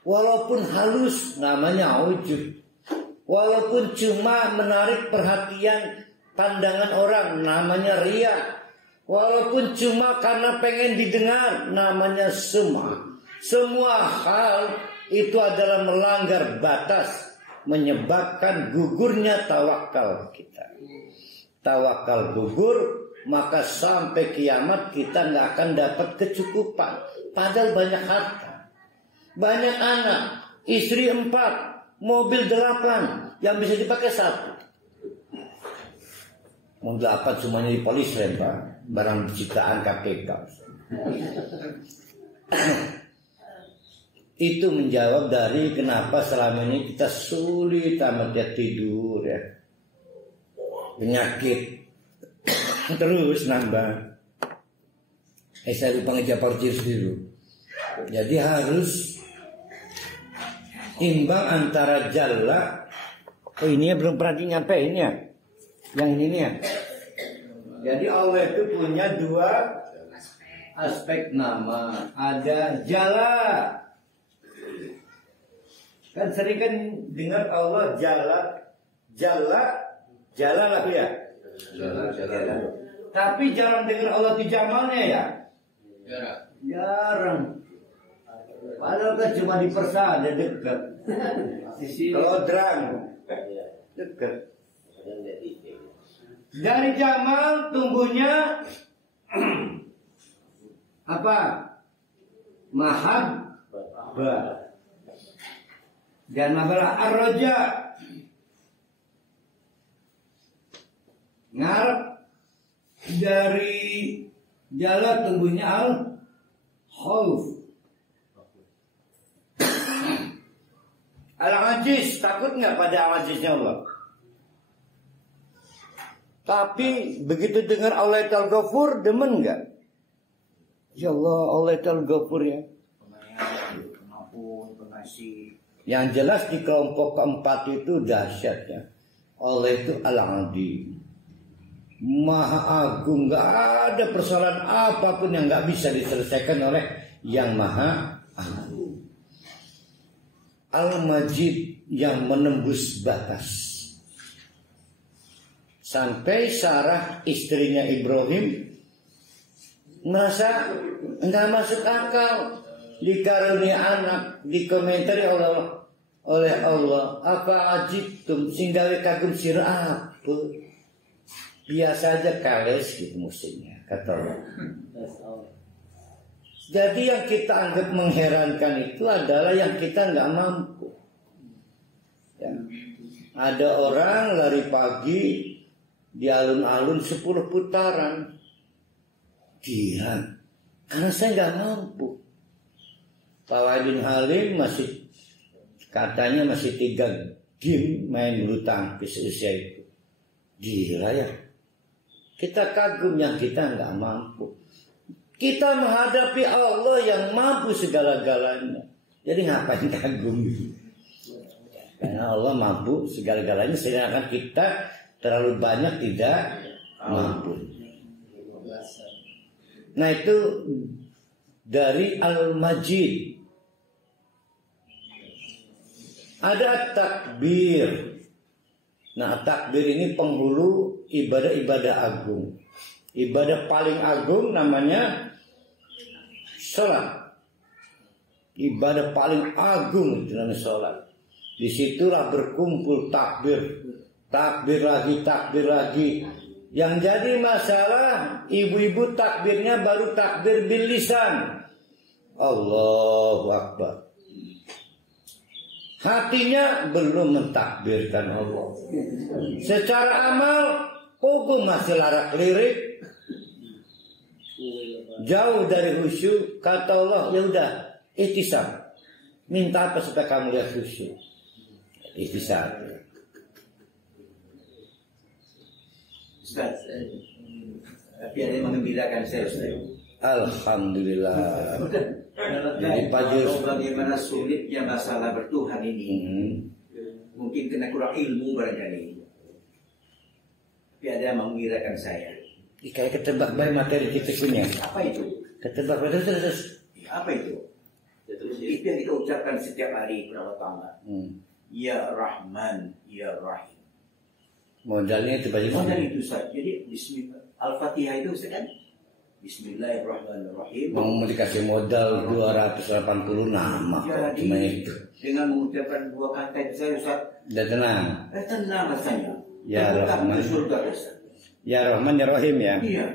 Walaupun halus namanya ujub. Walaupun cuma menarik perhatian pandangan orang namanya riya. Walaupun cuma karena pengen didengar namanya sum'ah. Semua hal itu adalah melanggar batas, menyebabkan gugurnya tawakal kita. Tawakal gugur, maka sampai kiamat kita nggak akan dapat kecukupan. Padahal banyak harta, banyak anak, istri 4, mobil 8, yang bisa dipakai 1. Mobil 8 semuanya di polis Pak, barang ciptaan KPK. Itu menjawab dari kenapa selama ini kita sulit amat tidur ya. Penyakit terus nambah. Saya lupa ngejapar dulu. Jadi harus imbang antara Jalla. Oh ini ya belum pernah nyampein ya. Yang ini ya. Jadi Allah itu punya 2 aspek nama. Ada Jalla. Kan sering kan dengar Allah Jalla lah ya. Jalan. Tapi jarang dengar Allah di jamalnya ya. Jarang. Padahal kan cuma di Persada dekat. Lodrang dekat. Dari jamal tumbuhnya apa? Mahabbah. Dan mabalah ar-raja. Ngarep dari Jalla tumbuhnya al-khauf. Al-ajiz, takut nggak pada ajiznya Allah? Tapi begitu dengar Allah Al-Ghafur, demen nggak? Ya Allah, Allah Al-Ghafur ya. Yang jelas di kelompok keempat itu dahsyatnya. Allah itu Al-Adim, Maha Agung, nggak ada persoalan apapun yang nggak bisa diselesaikan oleh yang Maha Agung. Al-Majid, yang menembus batas. Sampai Sarah istrinya Ibrahim merasa nggak masuk akal, dikarunia anak, dikomentari oleh Allah, apa ajibtum singgawi kagum sira apa? Biasa aja kales gitu musimnya, kata Allah. Jadi yang kita anggap mengherankan itu adalah yang kita nggak mampu. Ya. Ada orang lari pagi di alun-alun 10 putaran. Gila, karena saya nggak mampu. Pak Wadin Halim masih katanya masih 3 game main bulu tangkis usia itu. Gila ya. Kita kagum yang kita nggak mampu. Kita menghadapi Allah yang mampu segala-galanya. Jadi ngapain kagum? Karena Allah mampu segala-galanya, sedangkan kita terlalu banyak tidak mampu. Nah itu dari Al-Majid. Ada takbir. Nah, takbir ini penghulu ibadah-ibadah agung. Ibadah paling agung namanya sholat. Ibadah paling agung itu namanya sholat. Disitulah berkumpul takbir. Takbir lagi. Yang jadi masalah, ibu-ibu takbirnya baru takbir bil lisan. Allahu Akbar. Hatinya belum mentakbirkan Allah. Secara amal, masih larak-lirik, jauh dari khusyuk. Kata Allah, ya udah, ihtisab. Minta apa supaya kamu lihat khusyuk? Ihtisab. Ustaz, tapi ada yang mengembirakan saya, Ustaz. Alhamdulillah. Jadi kalau bagaimana sulitnya masalah bertuhan ini, mungkin kena kurang ilmu barangkali. Tapi ada yang mengembirakan saya. Kayak ketebak baik materi kita punya. Apa itu? Ketebak terus. Apa itu? Itu yang kita ucapkan setiap hari kepada Allah. Ya Rahman, Ya Rahim. Modalnya itu bagaimana? Modal itu Ustaz. Jadi Al-Fatihah itu Ustaz kan? Bismillahirrahmanirrahim. Mau dikasih modal 280 nama. Jadi Cuma itu. dengan mengucapkan dua kata itu saya Ustaz. Udah tenang. Tenang rasanya. Ya Rahman. Surga Ustaz. Ya Rahman ya Rahim ya. Iya.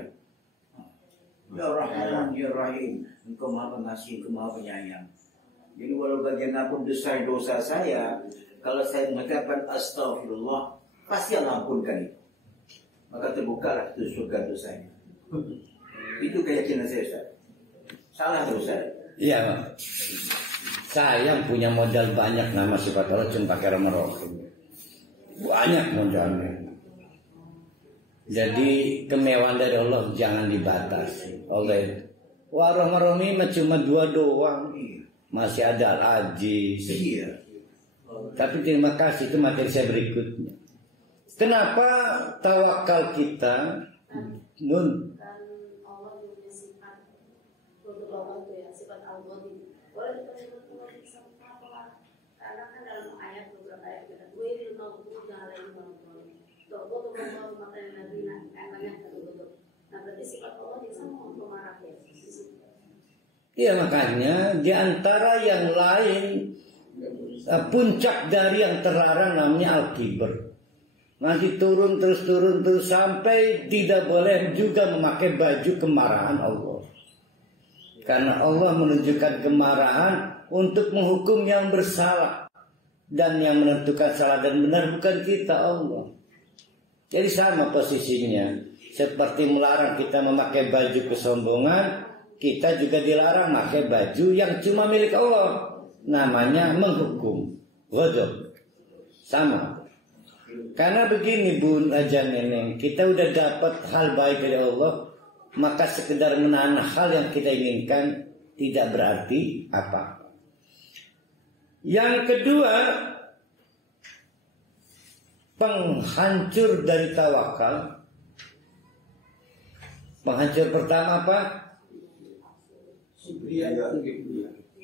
Ya Rahman Ya Rahim. Engkau Maha Pengasih, Engkau Maha Penyayang. Jadi walau bagaimanapun besar dosa saya, kalau saya mengucapkan astagfirullah, pasti Allah ampunkan itu. Maka terbukalah itu surga dosanya. Itu keyakinan saya Ustaz. Salah terus Ustaz. Iya. Saya punya modal banyak nama sifat Allah cuma pakai Rahim. Banyak modalnya. Jadi kemewahan dari Allah jangan dibatasi oleh Rahim cuma 2 doang. Masih ada Al-Aziz. Iya. Tapi terima kasih, itu materi saya berikutnya. Kenapa tawakal kita Nun? Dan Allah punya sifat untuk Allah itu ya, sifat al-Ghadib. Boleh diterima sama apa? Karena kan dalam ayat beberapa ayat kita gue mau jangan lagi mau tuh materi nabi banyak betul. Nah berarti sifat Allah dia sama pemarah ya. Iya, makanya di antara yang lain puncak dari yang terlarang namanya al-kibr. Nanti turun terus sampai tidak boleh juga memakai baju kemarahan Allah. Karena Allah menunjukkan kemarahan untuk menghukum yang bersalah, dan yang menentukan salah dan benar bukan kita, Allah. Jadi sama posisinya. Seperti melarang kita memakai baju kesombongan, kita juga dilarang memakai baju yang cuma milik Allah. Namanya menghukum, ghadab. Sama. Karena begini Bun Aja Neneng, kita udah dapat hal baik dari Allah, maka sekedar menahan hal yang kita inginkan tidak berarti apa. Yang kedua, penghancur dari tawakal. Penghancur pertama apa?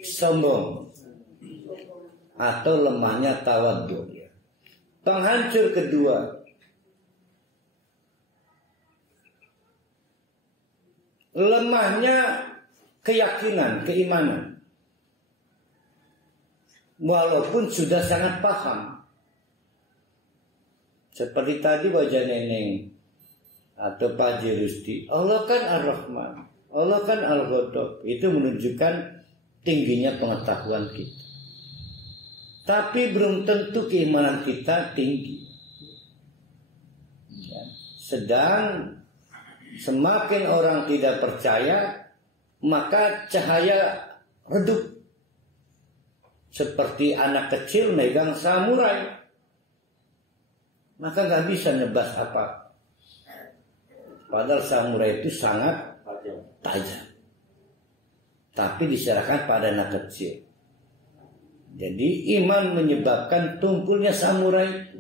Sombong atau lemahnya tawadhu. Penghancur kedua, lemahnya keyakinan, keimanan. Walaupun sudah sangat paham. Seperti tadi wajah Neneng atau Pak Haji Rusdi, Allah kan Ar-Rahman, Allah kan Al-Ghadab. Itu menunjukkan tingginya pengetahuan kita. Tapi belum tentu keimanan kita tinggi. Ya. Sedang semakin orang tidak percaya, maka cahaya redup. Seperti anak kecil megang samurai, maka gak bisa nebas apa. Padahal samurai itu sangat tajam. Tapi diserahkan pada anak kecil. Jadi iman menyebabkan tumpulnya samurai.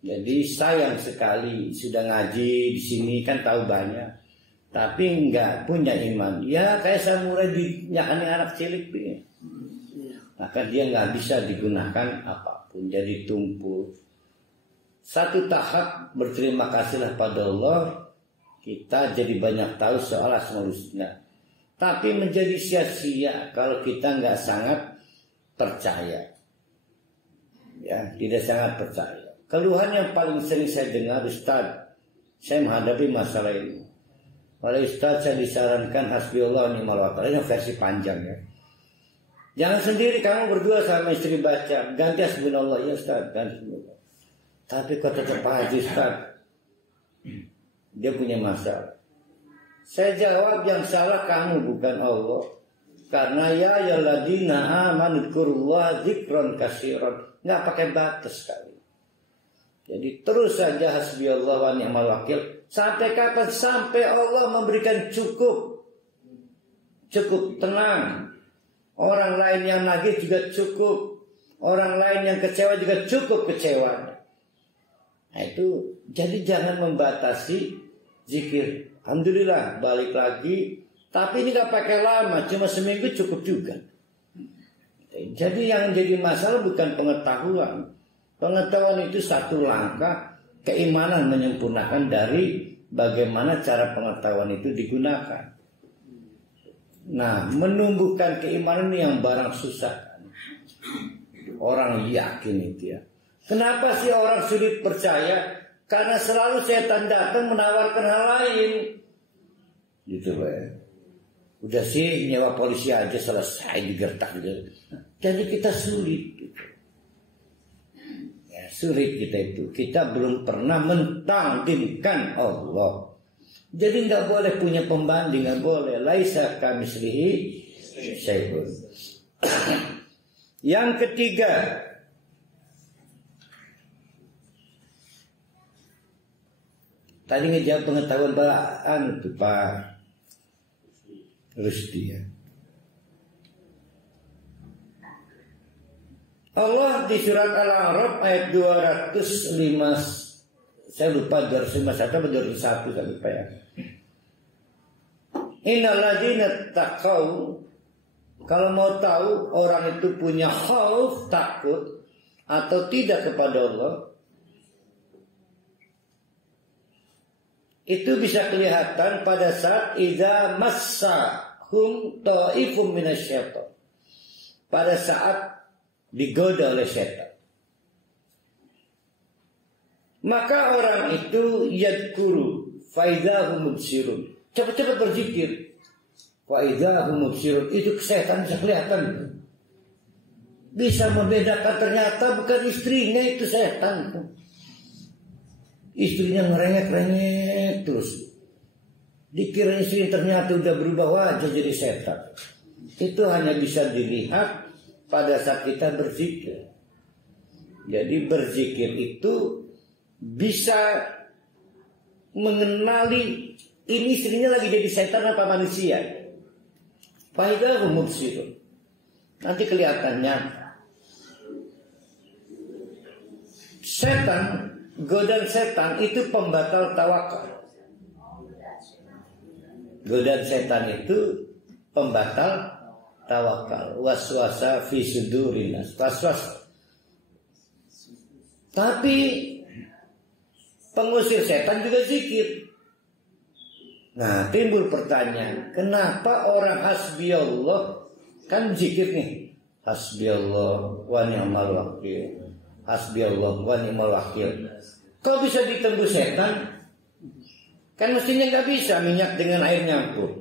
Jadi sayang sekali sudah ngaji di sini kan tahu banyak, tapi nggak punya iman. Ya kayak samurai dinyakani anak cilik ini. Maka dia nggak bisa digunakan apapun. Jadi tumpul. satu tahap berterima kasihlah pada Allah, kita jadi banyak tahu soal Asmaul Husna. Tapi menjadi sia-sia kalau kita nggak sangat percaya. Ya, tidak sangat percaya. Keluhan yang paling sering saya dengar, Ustaz, saya menghadapi masalah ini. Oleh Ustaz saya disarankan hasbiyallah wa ni'mal wakil. Ini versi panjang ya. Jangan sendiri kamu berdua sama istri baca. Ganti hasbunallah ya Ustaz. Ganti hasbunallah. Tapi kok tetap aja Ustaz. Dia punya masalah. Saya jawab yang salah kamu bukan Allah. Karena ya ayyuhalladzina amanu dzkurullaha dzikran katsiran. Nggak pakai batas sekali. Jadi terus saja hasbiyallah wa ni'mal wakil. Sampai kapan? Sampai Allah memberikan cukup. Cukup tenang. Orang lain yang nagih juga cukup. Orang lain yang kecewa juga cukup kecewa. Nah itu, jadi jangan membatasi zikir. Alhamdulillah balik lagi. Tapi ini gak pakai lama, cuma seminggu cukup juga. Jadi yang jadi masalah bukan pengetahuan. Pengetahuan itu satu langkah. Keimanan menyempurnakan dari bagaimana cara pengetahuan itu digunakan. Nah, menumbuhkan keimanan ini yang barang susah. Orang yakin itu ya. Kenapa sih orang sulit percaya? Karena selalu setan datang menawarkan hal lain. Gitu Pak. Udah sih nyewa polisi aja selesai digertak gitu. Jadi kita sulit gitu. Ya, sulit kita itu. Kita belum pernah mentandingkan Allah. Jadi nggak boleh punya pembanding, nggak boleh. Laisa kamitslihi syai'un. Yang ketiga, tadi ngejawab pengetahuan Pak Rusdi ya. Allah di surat Al-A'raf ayat 205, saya lupa 251 atau 201 saya lupa ya. Innal ladzina taqau, kalau mau tahu orang itu punya khauf, takut atau tidak kepada Allah, itu bisa kelihatan pada saat idza massahum ta'ifum minasyaitan. Pada saat digoda oleh setan. Maka orang itu yadkuru faidahum mubsirun. Cepat-cepat berzikir. Faidahum mubsirun. Itu setan bisa kelihatan. Bisa membedakan ternyata bukan istrinya itu setan. Istrinya ngerengek-rengek terus. Dikira istri ternyata udah berubah wajah jadi setan. Itu hanya bisa dilihat pada saat kita berzikir. Jadi berzikir itu bisa mengenali ini istrinya lagi jadi setan apa manusia. Faidahum mubsirun. Nanti kelihatannya setan, godaan setan itu pembatal tawakal. Godaan setan itu pembatal tawakal. Waswasa fi sudurinas. Waswas. Tapi pengusir setan juga zikir. Nah, timbul pertanyaan, kenapa orang hasbiyallah kan zikir nih? Hasbiyallah wa ni'mal wakil. Hasbiyallah wa ni'mal wakil. Kok bisa ditembus setan? Kan mestinya nggak bisa minyak dengan air nyampur.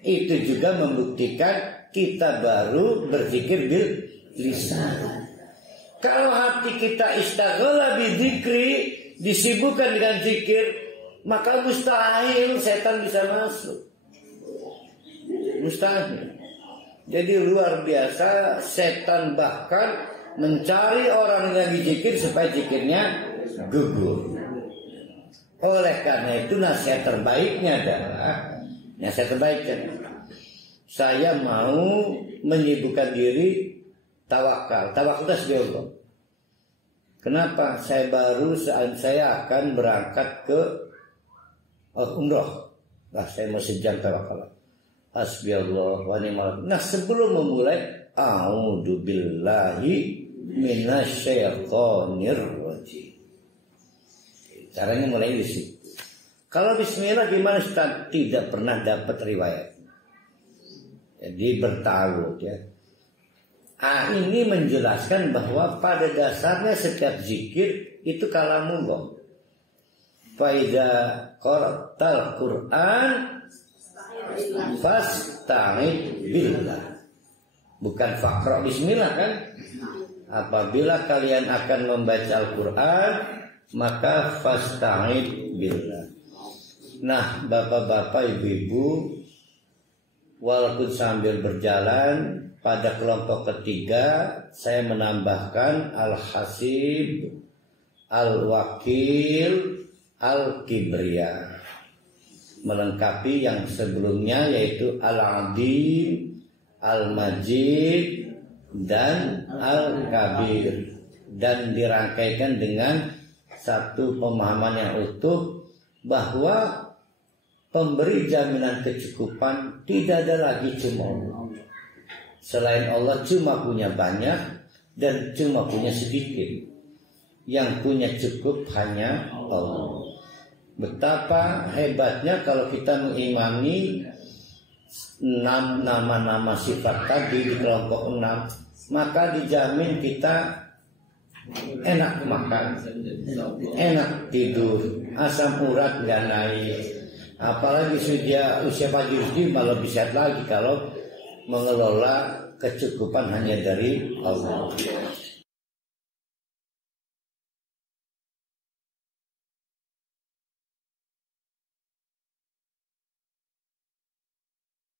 Itu juga membuktikan kita baru berzikir bil lisan. Kalau hati kita istaghala bidzikri, disibukkan dengan zikir, maka mustahil setan bisa masuk. Mustahil. Jadi luar biasa, setan bahkan mencari orang yang zikir supaya zikirnya gugur. Oleh karena itu nasihat terbaiknya adalah saya mau menyibukkan diri tawakal. Tawakal itu hasbiyallah. Kenapa? Saya akan berangkat ke umroh. Nah, saya mau sejam tawakal. Hasbiyallah wa ni'mal. Nah, sebelum memulai, a'udzu billahi minasyaitonir rajim. Caranya mulai di situ. Kalau bismillah gimana Ustaz? Tidak pernah dapat riwayat. Jadi bertaruh ya. Ini menjelaskan bahwa pada dasarnya setiap zikir itu kalamullah. Faida qara'tal Quran fasta'id billah. Bukan faqra bismillah kan? Apabila kalian akan membaca Al-Quran, maka fasta'id billah. Nah, bapak-bapak, ibu-ibu, walaupun sambil berjalan, pada kelompok ketiga saya menambahkan Al-Hasib, Al-Wakil, Al-Kibriya, melengkapi yang sebelumnya yaitu Al-Adim, Al-Majid, dan Al-Kabir, dan dirangkaikan dengan satu pemahaman yang utuh bahwa pemberi jaminan kecukupan tidak ada lagi cuma Allah. Selain Allah cuma punya banyak dan cuma punya sedikit. Yang punya cukup hanya Allah. Betapa hebatnya kalau kita mengimani 6 nama-nama sifat tadi di kelompok 6, maka dijamin kita enak makan, enak tidur, asam urat nggak naik. Apalagi sudah usia Pak Yusdi malah bisa lagi kalau mengelola kecukupan hanya dari Allah.